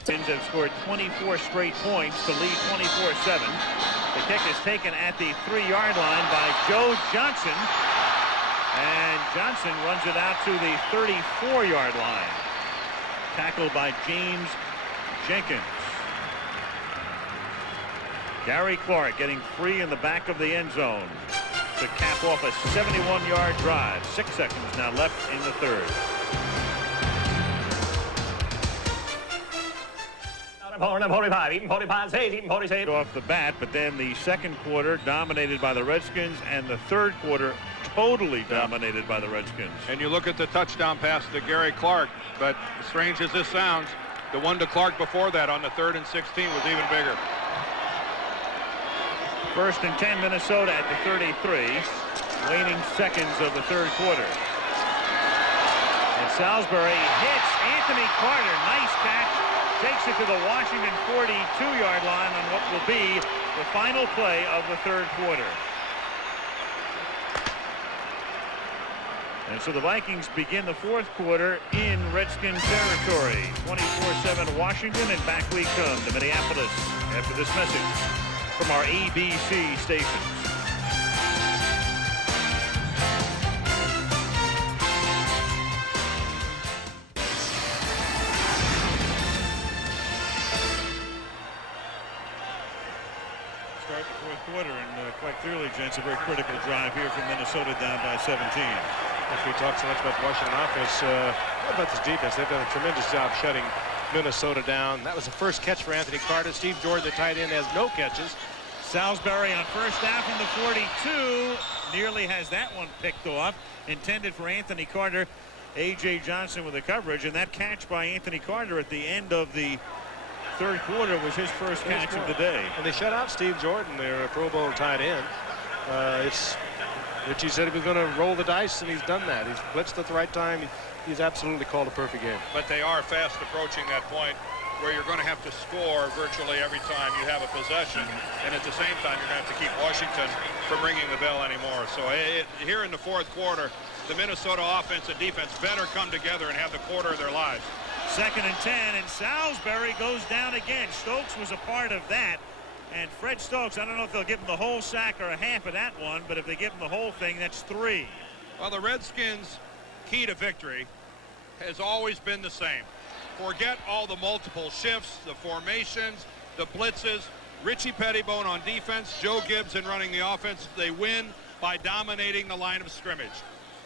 Redskins have scored 24 straight points to lead 24-7. The kick is taken at the 3-yard line by Joe Johnson. And Johnson runs it out to the 34-yard line. Tackled by James Jenkins. Gary Clark getting free in the back of the end zone to cap off a 71-yard drive. 6 seconds now left in the third. Off the bat, but then the second quarter dominated by the Redskins, and the third quarter totally dominated by the Redskins. And you look at the touchdown pass to Gary Clark, but as strange as this sounds, the one to Clark before that on the 3rd and 16 was even bigger. 1st and 10 Minnesota at the 33, waning seconds of the third quarter. And Salisbury hits Anthony Carter. Nice catch. Takes it to the Washington 42-yard line on what will be the final play of the third quarter. And so the Vikings begin the fourth quarter in Redskin territory. 24-7 Washington, and back we come to Minneapolis after this message from our ABC stations. Start the fourth quarter, and quite clearly, gents, a very critical drive here from Minnesota down by 17. If we talk so much about the Washington offense, what about this defense? They've done a tremendous job shutting Minnesota down. That was the first catch for Anthony Carter. Steve Jordan, the tight end, has no catches. Salisbury on first down from the 42 nearly has that one picked off, intended for Anthony Carter. A.J. Johnson with the coverage, and that catch by Anthony Carter at the end of the third quarter was his first catch of the day. And they shut out Steve Jordan, their Pro Bowl tight end. Richie said he was going to roll the dice, and he's done that. He's blitzed at the right time. He's absolutely called a perfect game. But they are fast approaching that point where you're going to have to score virtually every time you have a possession, and at the same time you're going to have to keep Washington from ringing the bell anymore. So here in the fourth quarter, the Minnesota offense and defense better come together and have the quarter of their lives. 2nd and 10, and Salisbury goes down again. Stokes was a part of that. And Fred Stokes, I don't know if they'll give him the whole sack or a half of that one, but if they give him the whole thing, that's 3. Well, the Redskins' key to victory has always been the same. Forget all the multiple shifts, the formations, the blitzes. Richie Pettibone on defense, Joe Gibbs in running the offense. They win by dominating the line of scrimmage.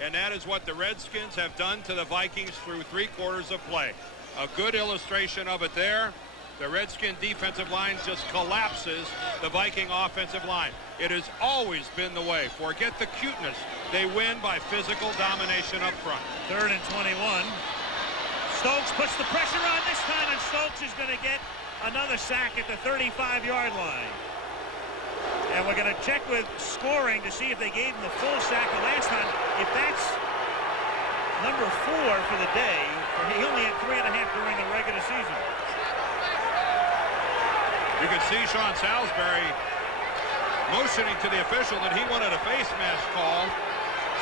And that is what the Redskins have done to the Vikings through 3 quarters of play. A good illustration of it there. The Redskin defensive line just collapses the Viking offensive line. It has always been the way. Forget the cuteness. They win by physical domination up front. 3rd and 21. Stokes puts the pressure on this time, and Stokes is going to get another sack at the 35-yard line. And we're going to check with scoring to see if they gave him the full sack the last time. If that's number 4 for the day, he only had 3.5 during the regular season. You can see Sean Salisbury motioning to the official that he wanted a face mask call,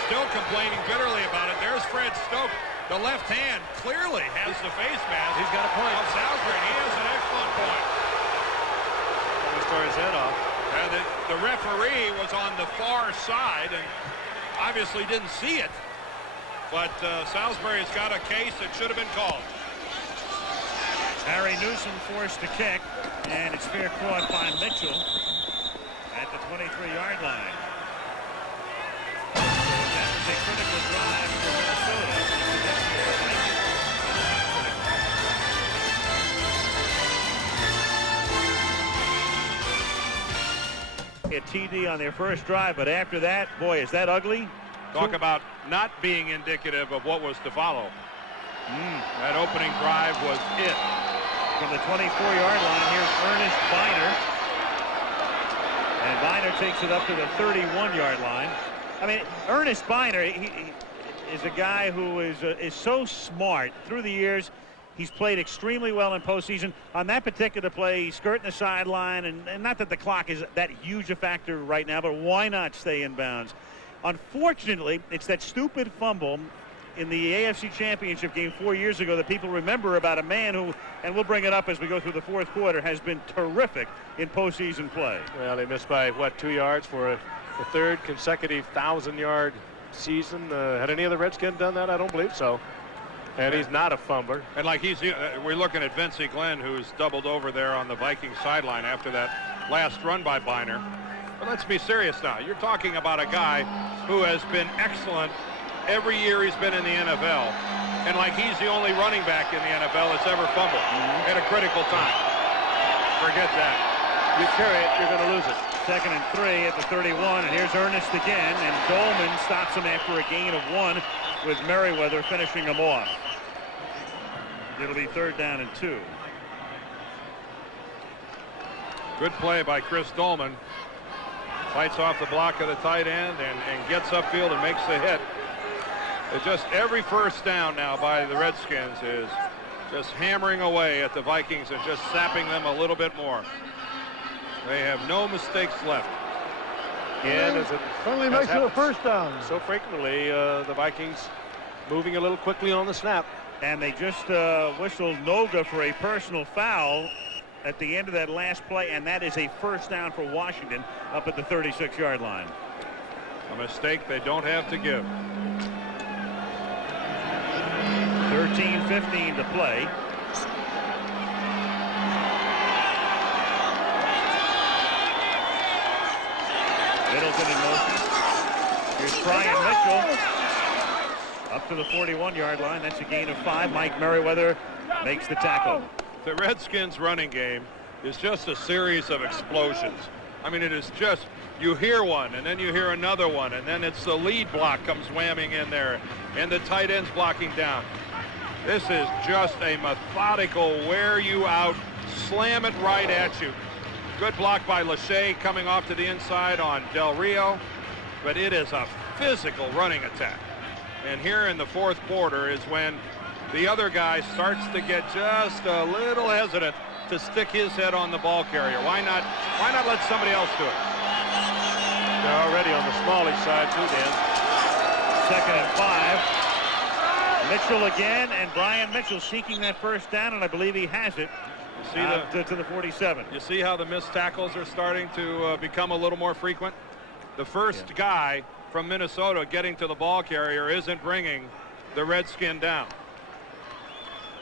still complaining bitterly about it. There's Fred Stokes. The left hand clearly has the face mask. He's got a point. Of Salisbury. He has an excellent point. Almost tore his head off. And the referee was on the far side and obviously didn't see it. But Salisbury's got a case that should have been called. Harry Newsom forced to kick, and it's fair caught by Mitchell at the 23-yard line. That was a critical drive for Minnesota. A TD on their first drive, but after that, boy, is that ugly. Talk about not being indicative of what was to follow. That opening drive was it. From the 24-yard line, here's Ernest Biner. And Biner takes it up to the 31-yard line. I mean, Ernest Biner, he is a guy who is so smart. Through the years, he's played extremely well in postseason. On that particular play, he's skirting the sideline, and not that the clock is that huge a factor right now, but why not stay in bounds? Unfortunately, it's that stupid fumble in the AFC Championship game 4 years ago that people remember about a man who, and we'll bring it up as we go through the fourth quarter, has been terrific in postseason play. Well, they missed by, what, 2 yards for the 3rd consecutive 1,000-yard season. Had any other Redskin done that? I don't believe so. And he's not a fumbler. And like we're looking at Vincey Glenn, who's doubled over there on the Vikings sideline after that last run by Biner. But let's be serious now. You're talking about a guy who has been excellent every year he's been in the NFL, and like he's the only running back in the NFL that's ever fumbled at a critical time. Forget that. You carry it, you're going to lose it. 2nd and 3 at the 31, and here's Ernest again, and Dolman stops him after a gain of 1 with Merriweather finishing him off. It'll be 3rd down and 2. Good play by Chris Dolman. Fights off the block of the tight end and gets upfield and makes the hit. It's just every first down now by the Redskins is just hammering away at the Vikings and just sapping them a little bit more. They have no mistakes left. And Finally makes it a first down. So frequently, the Vikings moving a little quickly on the snap. And they just whistled Noga for a personal foul at the end of that last play, and that is a first down for Washington up at the 36-yard line. A mistake they don't have to give. 13:15 to play. Middleton in motion. Here's Brian Mitchell up to the 41-yard line. That's a gain of 5. Mike Merriweather makes the tackle. The Redskins running game is just a series of explosions. I mean, it is just, you hear one and then you hear another one, and then it's the lead block comes whamming in there and the tight ends blocking down. This is just a methodical wear you out, slam it right at you. Good block by Lachey coming off to the inside on Del Rio, but it is a physical running attack. And here in the fourth quarter is when the other guy starts to get just a little hesitant to stick his head on the ball carrier. Why not let somebody else do it? They're already on the smallish side too, Dan. 2nd and 5. Mitchell again, and Brian Mitchell seeking that first down, and I believe he has it. To the 47. You see how the missed tackles are starting to become a little more frequent? The first guy from Minnesota getting to the ball carrier isn't bringing the Redskin down.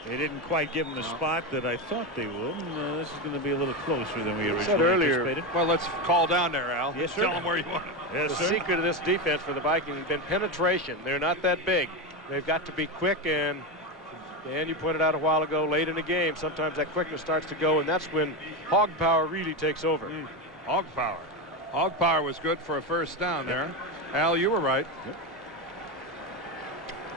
They didn't quite give him the spot that I thought they would. This is going to be a little closer than we originally said earlier. anticipated. Well, let's call down there, Al. Yes, sir. Tell them where you want it. Yes, the sir. secret of this defense for the Vikings has been penetration. They're not that big. They've got to be quick, and you pointed out a while ago, late in the game, sometimes that quickness starts to go, and that's when hog power really takes over. Hog power. Hog power was good for a first down there. Al, you were right.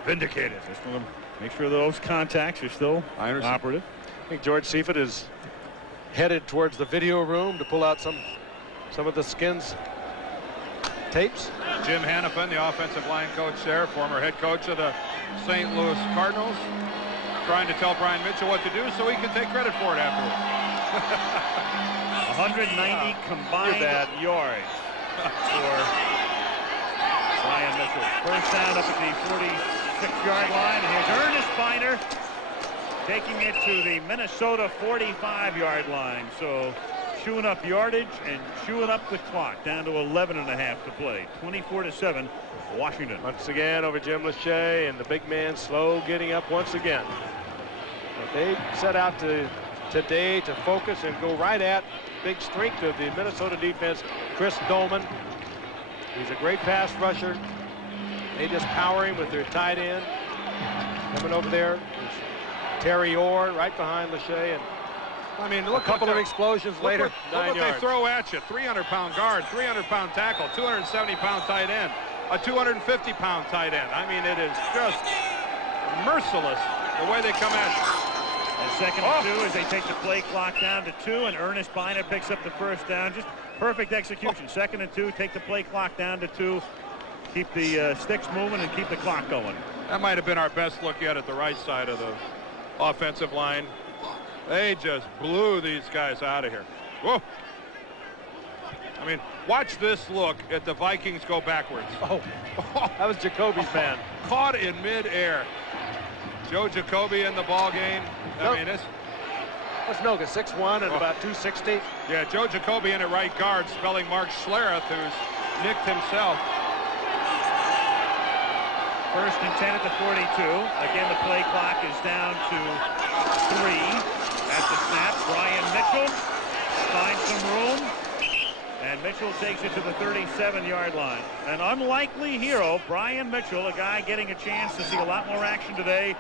Vindicated. Just want to make sure those contacts are still operative. I think George Seifert is headed towards the video room to pull out some of the Skins tapes. Jim Hannafin, the offensive line coach there, former head coach of the St. Louis Cardinals, trying to tell Brian Mitchell what to do so he can take credit for it afterwards. 190 combined yards for Brian Mitchell. First down up at the 46-yard line. And here's Ernest Biner taking it to the Minnesota 45-yard line. So chewing up yardage and chewing up the clock, down to 11.5 to play. 24-7, Washington. Once again over Jim Lachey, and the big man slow getting up once again. But they set out today to focus and go right at big strength of the Minnesota defense, Chris Dolman. He's a great pass rusher. They just power him with their tight end. Coming over there is Terry Orr right behind Lachey, and I mean, look, a couple of explosions later. Look what they throw at you. 300-pound guard, 300-pound tackle, 270-pound tight end, a 250-pound tight end. I mean, it is just merciless the way they come at you. And 2nd and 2 as they take the play clock down to 2, and Ernest Biner picks up the first down. Just perfect execution. 2nd and 2, take the play clock down to 2. Keep the sticks moving and keep the clock going. That might have been our best look yet at the right side of the offensive line. They just blew these guys out of here. Whoa. I mean, watch this look at the Vikings go backwards. Oh, that was Jacoby's man. Caught in midair. Joe Jacoby in the ball game. I mean, this. What's Noga, 6'1" and about 260? Yeah, Joe Jacoby in at right guard, spelling Mark Schlereth, who's nicked himself. 1st and 10 at the 42. Again, the play clock is down to 3. At the snap, Brian Mitchell finds some room, and Mitchell takes it to the 37-yard line. An unlikely hero, Brian Mitchell, a guy getting a chance to see a lot more action today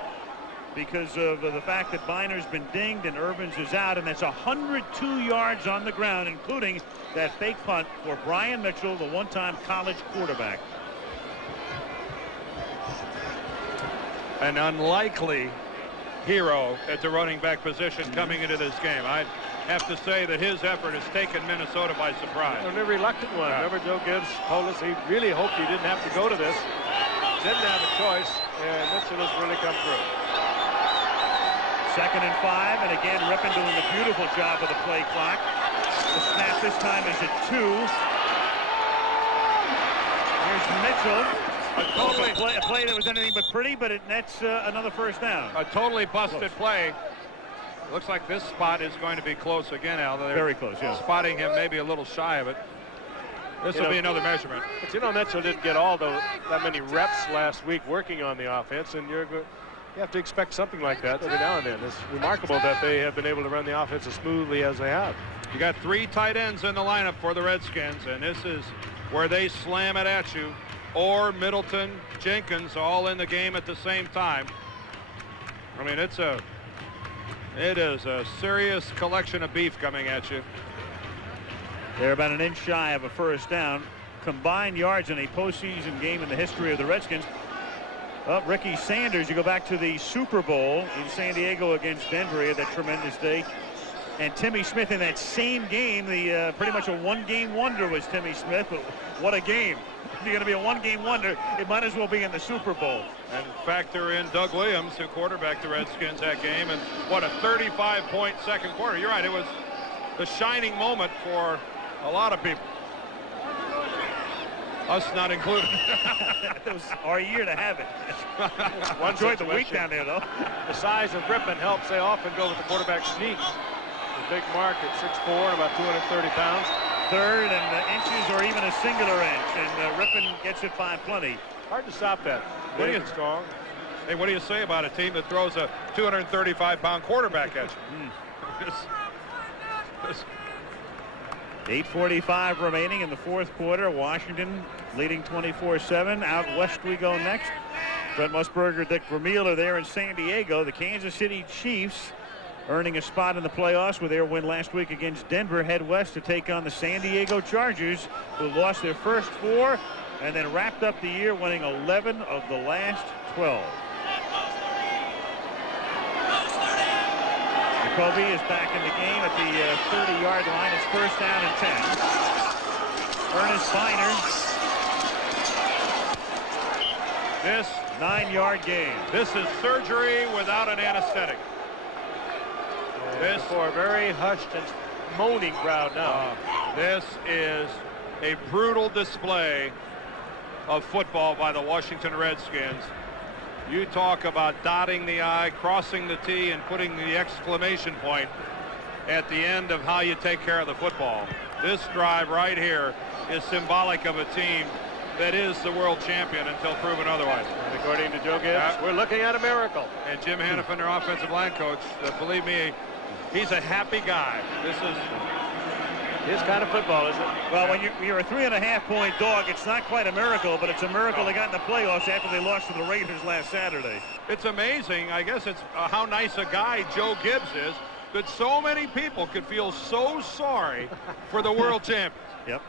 because of the fact that Biner's been dinged and Urbans is out, and that's 102 yards on the ground, including that fake punt for Brian Mitchell, the one-time college quarterback. An unlikely hero at the running back position coming into this game. I'd have to say that his effort has taken Minnesota by surprise. And a reluctant one. Remember, Joe Gibbs told us he really hoped he didn't have to go to this. Didn't have a choice, and Mitchell has really come through. 2nd and 5, and again, Rippon doing a beautiful job with the play clock. The snap this time is at 2. Here's Mitchell. A play that was anything but pretty, but that's another first down. A totally busted play. Looks like this spot is going to be close again, Al. They're very close, yeah. Spotting him maybe a little shy of it. This will be another measurement. But you know, Mitchell didn't get that many reps last week working on the offense, and you have to expect something like that every now and then. It's remarkable that they have been able to run the offense as smoothly as they have. You got 3 tight ends in the lineup for the Redskins, and this is where they slam it at you. Or Middleton, Jenkins, all in the game at the same time. I mean, it is a serious collection of beef coming at you. They're about an inch shy of a first down. Combined yards in a postseason game in the history of the Redskins. Well, Ricky Sanders, you go back to the Super Bowl in San Diego against Denver. He had that tremendous day. And Timmy Smith in that same game, the pretty much a one-game wonder was Timmy Smith. But what a game. If you're going to be a one-game wonder, it might as well be in the Super Bowl. And factor in Doug Williams, who quarterbacked the Redskins that game. And what a 35-point second quarter. You're right. It was the shining moment for a lot of people. Us not included. It was our year to have it. Enjoyed the week down there, though. The size of Rippon helps. They often go with the quarterback sneak. The big mark at 6'4", about 230 pounds. Third and inches or even a singular inch. And Rippon gets it by plenty. Hard to stop that. Big and strong. Hey, what do you say about a team that throws a 235-pound quarterback at you? 8:45 remaining in the fourth quarter. Washington leading 24-7. Out west we go next. Brent Musburger, Dick Vermeil are there in San Diego. The Kansas City Chiefs earning a spot in the playoffs with their win last week against Denver. Head west to take on the San Diego Chargers, who lost their first 4 and then wrapped up the year winning 11 of the last 12. Kobe is back in the game at the 30-yard line. It's first down and 10. Ernest Biner. This 9-yard gain. This is surgery without an anesthetic. This for a very hushed and moaning crowd now. This is a brutal display of football by the Washington Redskins. You talk about dotting the I, crossing the T, and putting the exclamation point at the end of how you take care of the football. This drive right here is symbolic of a team that is the world champion until proven otherwise. And according to Joe Gibbs, we're looking at a miracle. And Jim Hannafin, their offensive line coach, believe me, he's a happy guy. This is his kind of football, isn't it? Well, when you're a 3.5-point dog, it's not quite a miracle, but it's a miracle they got in the playoffs after they lost to the Raiders last Saturday. It's amazing. I guess it's how nice a guy Joe Gibbs is that so many people could feel so sorry for the world champions. Yep.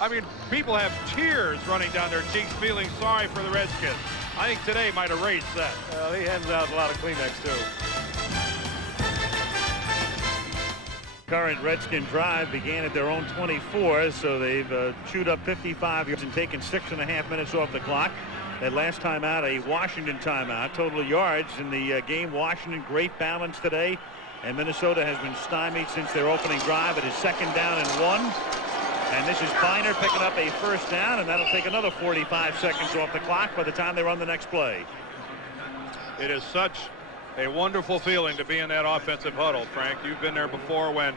I mean, people have tears running down their cheeks feeling sorry for the Redskins. I think today might erase that. Well, he hands out a lot of Kleenex, too. Current Redskin drive began at their own 24, so they've chewed up 55 yards and taken 6.5 minutes off the clock. That last time out, a Washington timeout. Total yards in the game. Washington, great balance today. And Minnesota has been stymied since their opening drive. It is 2nd down and 1. And this is Biner picking up a first down, and that'll take another 45 seconds off the clock by the time they run the next play. It is such a wonderful feeling to be in that offensive huddle, Frank. You've been there before when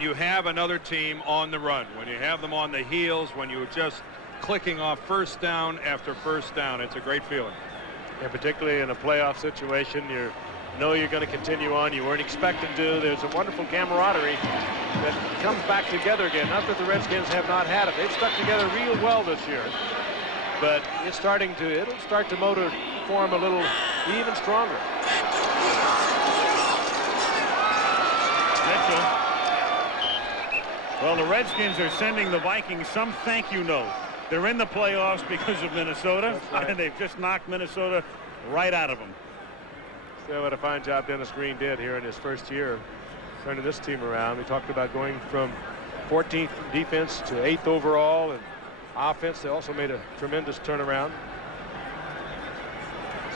you have another team on the run, when you have them on the heels, when you're just clicking off first down after first down. It's a great feeling. And particularly in a playoff situation, you know you're going to continue on. You weren't expected to. There's a wonderful camaraderie that comes back together again. Not that the Redskins have not had it. They've stuck together real well this year. But it'll start to motor form a little even stronger. Mitchell. Well, the Redskins are sending the Vikings some thank you note. They're in the playoffs because of Minnesota, right, and they've just knocked Minnesota right out of them. So what a fine job Dennis Green did here in his first year turning this team around. We talked about going from 14th defense to 8th overall, and offense they also made a tremendous turnaround.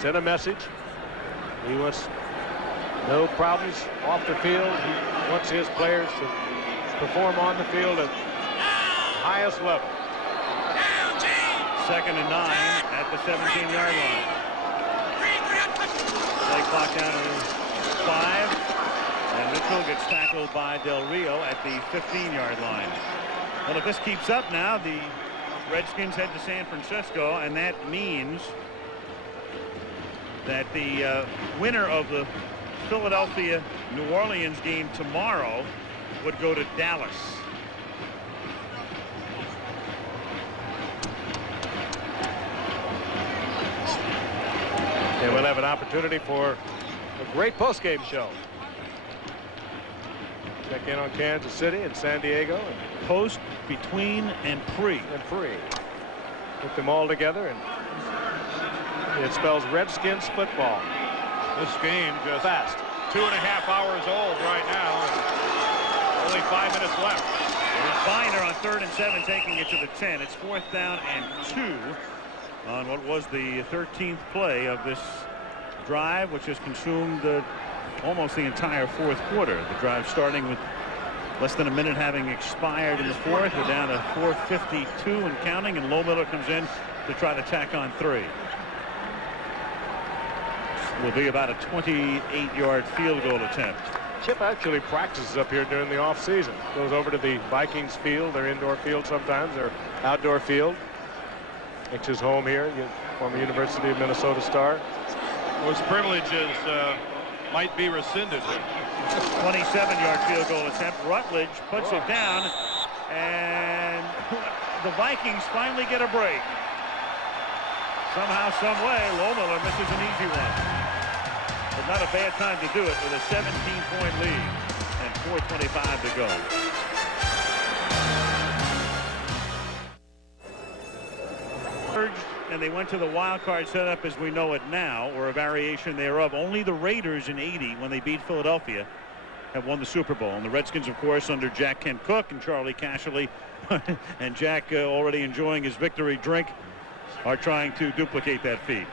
Sent a message. He wants no problems off the field. He wants his players to perform on the field at the highest level. 2nd and 9 at the 17-yard line. Play clock down to 5. And Mitchell gets tackled by Del Rio at the 15-yard line. Well, if this keeps up now, the Redskins head to San Francisco, and that means that the winner of the Philadelphia-New Orleans game tomorrow would go to Dallas. And we'll have an opportunity for a great postgame show. Check in on Kansas City and San Diego. And post, between, and pre. Put them all together and It spells Redskins football. This game just fast. 2.5 hours old right now. Only 5 minutes left. There's Biner on 3rd and 7, taking it to the 10. It's 4th down and 2 on what was the 13th play of this drive, which has consumed almost the entire 4th quarter. The drive starting with less than a minute having expired in the 4th. We're down to 4:52 and counting, and Lohmiller comes in to try to tack on 3. Will be about a 28-yard field goal attempt. Chip actually practices up here during the off-season. Goes over to the Vikings field, their indoor field sometimes, their outdoor field. Makes his home here, former University of Minnesota star. Those privileges might be rescinded. 27-yard field goal attempt. Rutledge puts it down, and the Vikings finally get a break. Somehow, some way, Lohmiller misses an easy one. But not a bad time to do it with a 17-point lead and 4:25 to go. And they went to the wild card setup as we know it now, or a variation thereof. Only the Raiders in '80, when they beat Philadelphia, have won the Super Bowl. And the Redskins, of course, under Jack Kent Cooke and Charlie Casserly, and Jack already enjoying his victory drink, are trying to duplicate that feat.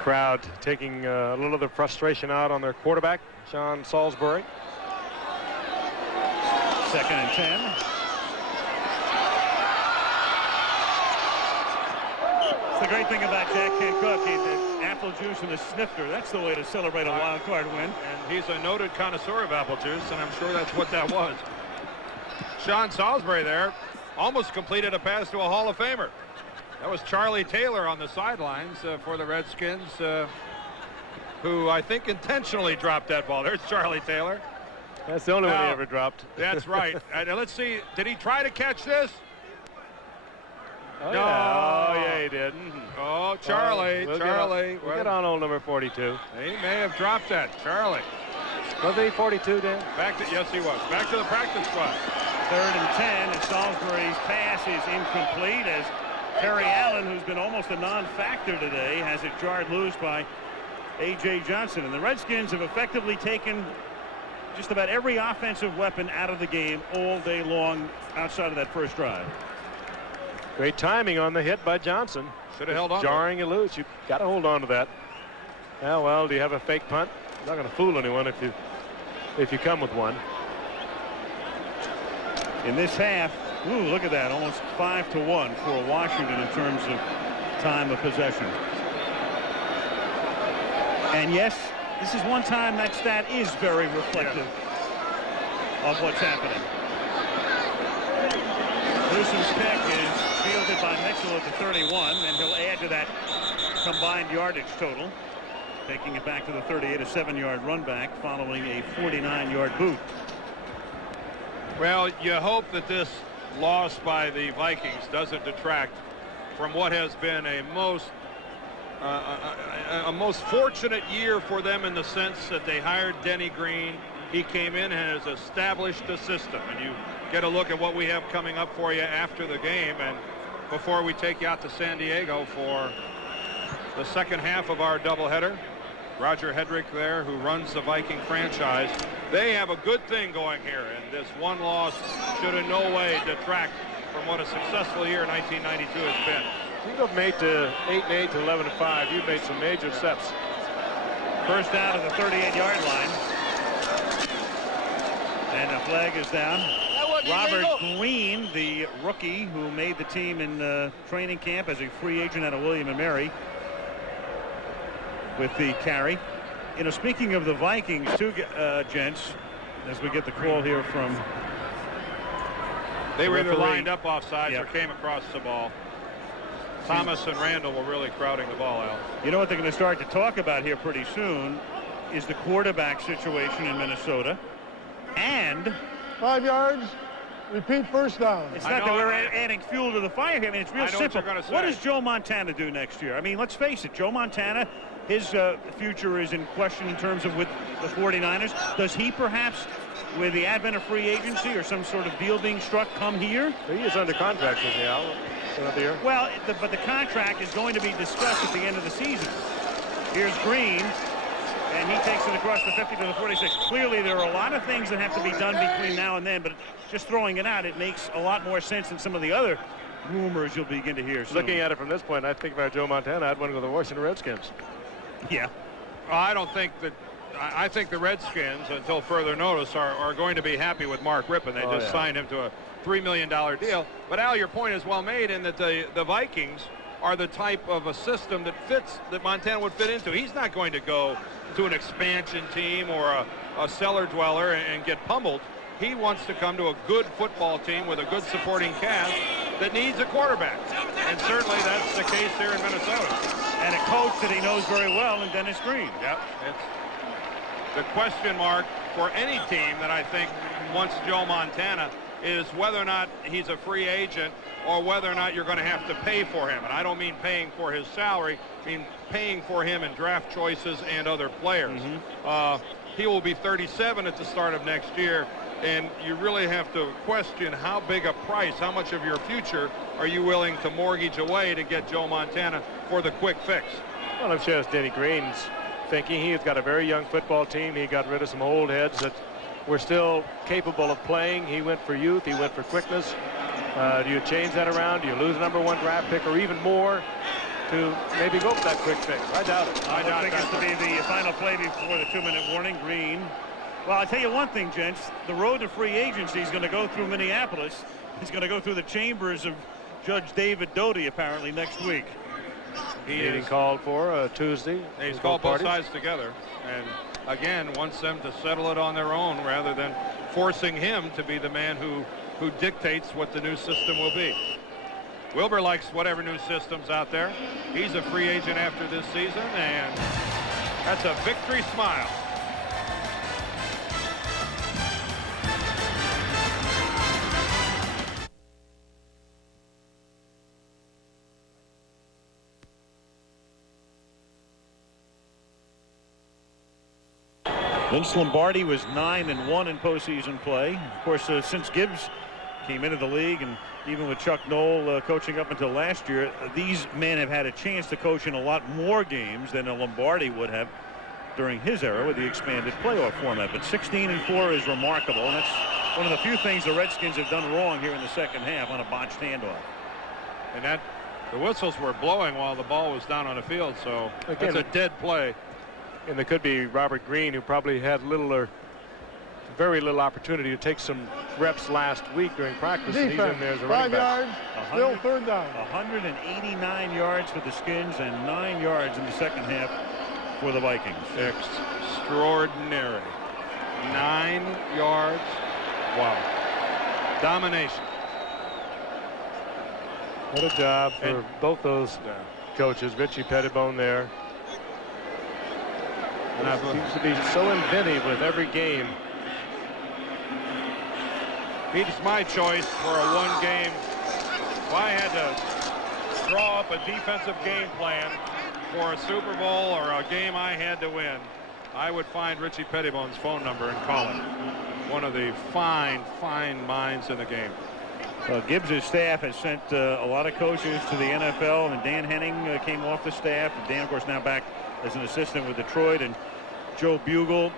Crowd taking a little of the frustration out on their quarterback, Sean Salisbury. 2nd and 10. It's the great thing about Jack Kent Cooke. The apple juice and the snifter. That's the way to celebrate a wild card win. And he's a noted connoisseur of apple juice, and I'm sure that's what that was. Sean Salisbury there almost completed a pass to a Hall of Famer. That was Charlie Taylor on the sidelines for the Redskins, who I think intentionally dropped that ball. There's Charlie Taylor. That's the only one he ever dropped. That's right. Let's see. Did he try to catch this? Oh, no. Yeah. Oh, yeah, he did. Oh, Charlie. Charlie. We'll get on old number 42. He may have dropped that. Charlie. Was he 42, Dan? Yes, he was. Back to the practice squad. 3rd and 10, and Salisbury's pass is incomplete as Terry Allen, who's been almost a non-factor today, has it jarred loose by A.J. Johnson. And the Redskins have effectively taken just about every offensive weapon out of the game all day long outside of that first drive. Great timing on the hit by Johnson. Should have held on. Jarring it loose. You've got to hold on to that. Yeah, well, do you have a fake punt? You're not going to fool anyone if you come with one. In this half, ooh, look at that, almost 5-1 for Washington in terms of time of possession. And yes, this is one time that stat is very reflective of what's happening. Newsom's kick is fielded by Mitchell at the 31, and he'll add to that combined yardage total, taking it back to the 38, a 7-yard run back following a 49-yard boot. Well, you hope that this loss by the Vikings doesn't detract from what has been a most fortunate year for them, in the sense that they hired Denny Green. He came in and has established a system, and you get a look at what we have coming up for you after the game and before we take you out to San Diego for the second half of our doubleheader. Roger Hedrick there, who runs the Viking franchise. They have a good thing going here, and this one loss should in no way detract from what a successful year 1992 has been. You go from 8 to 8 to 11-5. You've made some major steps. First down to the 38-yard line. And the flag is down. Robert Green, the rookie who made the team in training camp as a free agent out of William & Mary, with the carry. You know, speaking of the Vikings, two gents, as we get the call here from... They were either lined up offsides or came across the ball. Thomas and Randall were really crowding the ball out. You know what they're going to start to talk about here pretty soon is the quarterback situation in Minnesota. And 5 yards, repeat first down. It's not that we're adding fuel to the fire here. I mean, it's real simple. What does Joe Montana do next year? I mean, let's face it, Joe Montana, his future is in question in terms of with the 49ers. Does he perhaps, with the advent of free agency or some sort of deal being struck, come here? He is under contract with Al. another year? Well, but the contract is going to be discussed at the end of the season. Here's Green, and he takes it across the 50 to the 46. Clearly, there are a lot of things that have to be done between now and then, but just throwing it out, it makes a lot more sense than some of the other rumors you'll begin to hear soon. Looking at it from this point, I think if I were Joe Montana, I'd want to go to the Washington Redskins. Yeah. Well, I don't think that. I think the Redskins, until further notice, are going to be happy with Mark Rippon. They just signed him to a $3 million deal. But Al, your point is well made in that the Vikings are the type of a system that Montana would fit into. He's not going to go to an expansion team or a cellar dweller and get pummeled. He wants to come to a good football team with a good supporting cast that needs a quarterback. And certainly that's the case here in Minnesota. And a coach that he knows very well in Dennis Green. Yep. It's the question mark for any team that I think wants Joe Montana is whether or not he's a free agent or whether or not you're going to have to pay for him. And I don't mean paying for his salary. I mean paying for him in draft choices and other players. He will be 37 at the start of next year. And you really have to question how big a price, how much of your future are you willing to mortgage away to get Joe Montana for the quick fix? Well, I'm sure it's Denny Green's thinking. He's got a very young football team. He got rid of some old heads that were still capable of playing. He went for youth. He went for quickness. Do you change that around? Do you lose a #1 draft pick or even more to maybe go for that quick fix? I doubt it. I doubt it to be the final play before the 2-minute warning. Green. Well, I'll tell you one thing, gents. The road to free agency is going to go through Minneapolis. It's going to go through the chambers of Judge David Doty, apparently, next week. He is called for Tuesday. He's called both sides together. And, again, wants them to settle it on their own rather than forcing him to be the man who dictates what the new system will be. Wilbur likes whatever new system's out there. He's a free agent after this season, and that's a victory smile. Vince Lombardi was 9-1 in postseason play. Of course, since Gibbs came into the league, and even with Chuck Noll coaching up until last year, these men have had a chance to coach in a lot more games than a Lombardi would have during his era with the expanded playoff format. But 16-4 is remarkable, and that's one of the few things the Redskins have done wrong here in the second half on a botched handoff. And the whistles were blowing while the ball was down on the field, so again, that's a dead play. And there could be Robert Green, who probably had little or very little opportunity to take some reps last week during practice. Defense, and he's in there as a running back. 5 yards, still 3rd down. 189 yards for the Skins and 9 yards in the second half for the Vikings. Extraordinary. 9 yards. Wow. Domination. What a job for both those coaches. Richie Pettibone there. Seems to be so inventive with every game. He's my choice for a one-game. If I had to draw up a defensive game plan for a Super Bowl or a game I had to win, I would find Richie Pettibone's phone number and call him. One of the fine minds in the game. Well, Gibbs' staff has sent a lot of coaches to the NFL, and Dan Henning came off the staff. And Dan, of course, now back as an assistant with Detroit, and Joe Bugle.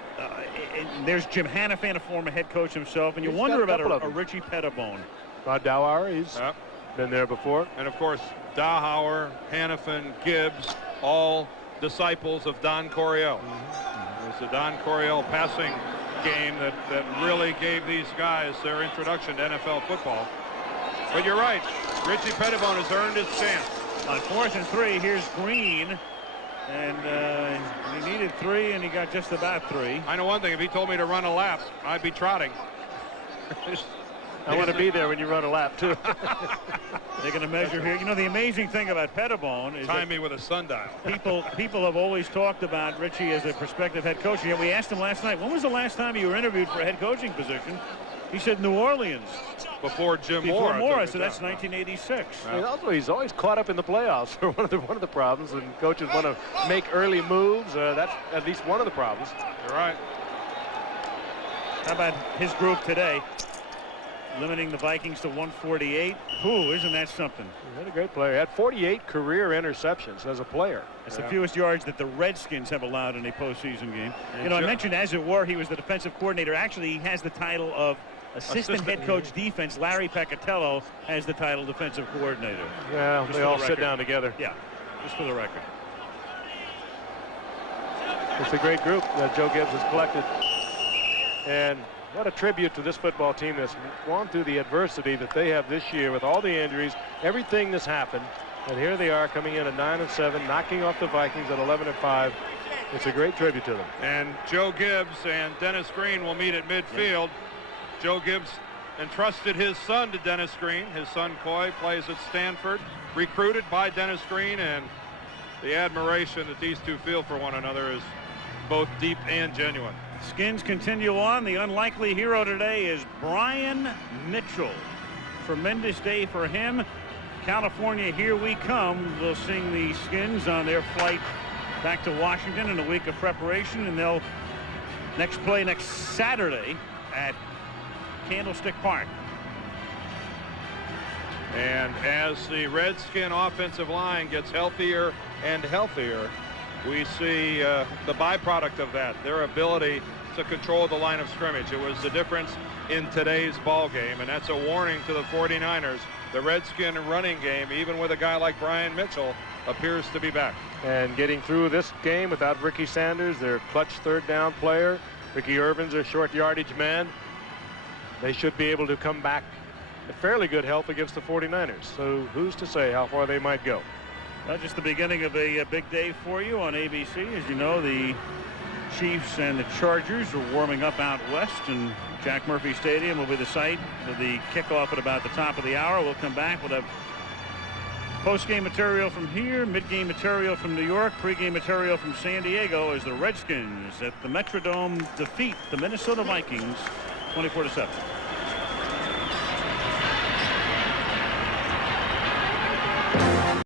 And there's Jim Hannafan, a former head coach himself, and you wonder about a Richie Pettibone. Rod Dowhower, he's been there before. And, of course, Dowhower, Hannafan, Gibbs, all disciples of Don Coryell. It was the Don Coryell passing game that really gave these guys their introduction to NFL football. But you're right, Richie Pettibone has earned his chance. On 4th and 3, here's Green. And he needed 3, and he got just about 3. I know one thing. If he told me to run a lap, I'd be trotting. I want to be there when you run a lap, too. They're going to measure here. You know, the amazing thing about Pettibone is time me with a sundial. people have always talked about Richie as a prospective head coach. And we asked him last night, when was the last time you were interviewed for a head coaching position? He said New Orleans. Before Jim Moore. Before Moore, so that's 1986. Also, he's always caught up in the playoffs. one of the problems, and coaches want to make early moves. That's at least one of the problems. You're right. How about his group today? limiting the Vikings to 148. Ooh, isn't that something? He's a great player. He had 48 career interceptions as a player. That's the fewest yards that the Redskins have allowed in a postseason game. You know, I mentioned, as it were, he was the defensive coordinator. Actually, he has the title of assistant head coach defense. Larry Peccatello has the title defensive coordinator. Yeah, they all sit down together. Yeah, just for the record. It's a great group that Joe Gibbs has collected. And what a tribute to this football team that's gone through the adversity that they have this year with all the injuries, everything that's happened. And here they are coming in at 9-7, knocking off the Vikings at 11-5. It's a great tribute to them. And Joe Gibbs and Dennis Green will meet at midfield. Joe Gibbs entrusted his son to Dennis Green. His son Coy plays at Stanford, recruited by Dennis Green, and the admiration that these two feel for one another is both deep and genuine. Skins continue on. The unlikely hero today is Brian Mitchell. Tremendous day for him. California, here we come. We'll sing the Skins on their flight back to Washington in a week of preparation, and they'll play next Saturday at Candlestick Park. And as the Redskin offensive line gets healthier and healthier, we see the byproduct of that, their ability to control the line of scrimmage. It was the difference in today's ball game, and that's a warning to the 49ers. The Redskin running game, even with a guy like Brian Mitchell, appears to be back. And getting through this game without Ricky Sanders, their clutch third down player. Ricky Irvin's their short yardage man. They should be able to come back in fairly good health against the 49ers. So who's to say how far they might go? Well, just the beginning of a big day for you on ABC. As you know, the Chiefs and the Chargers are warming up out west, and Jack Murphy Stadium will be the site of the kickoff at about the top of the hour. We'll come back. We'll have post-game material from here, mid-game material from New York, pre-game material from San Diego as the Redskins at the Metrodome defeat the Minnesota Vikings 24-7.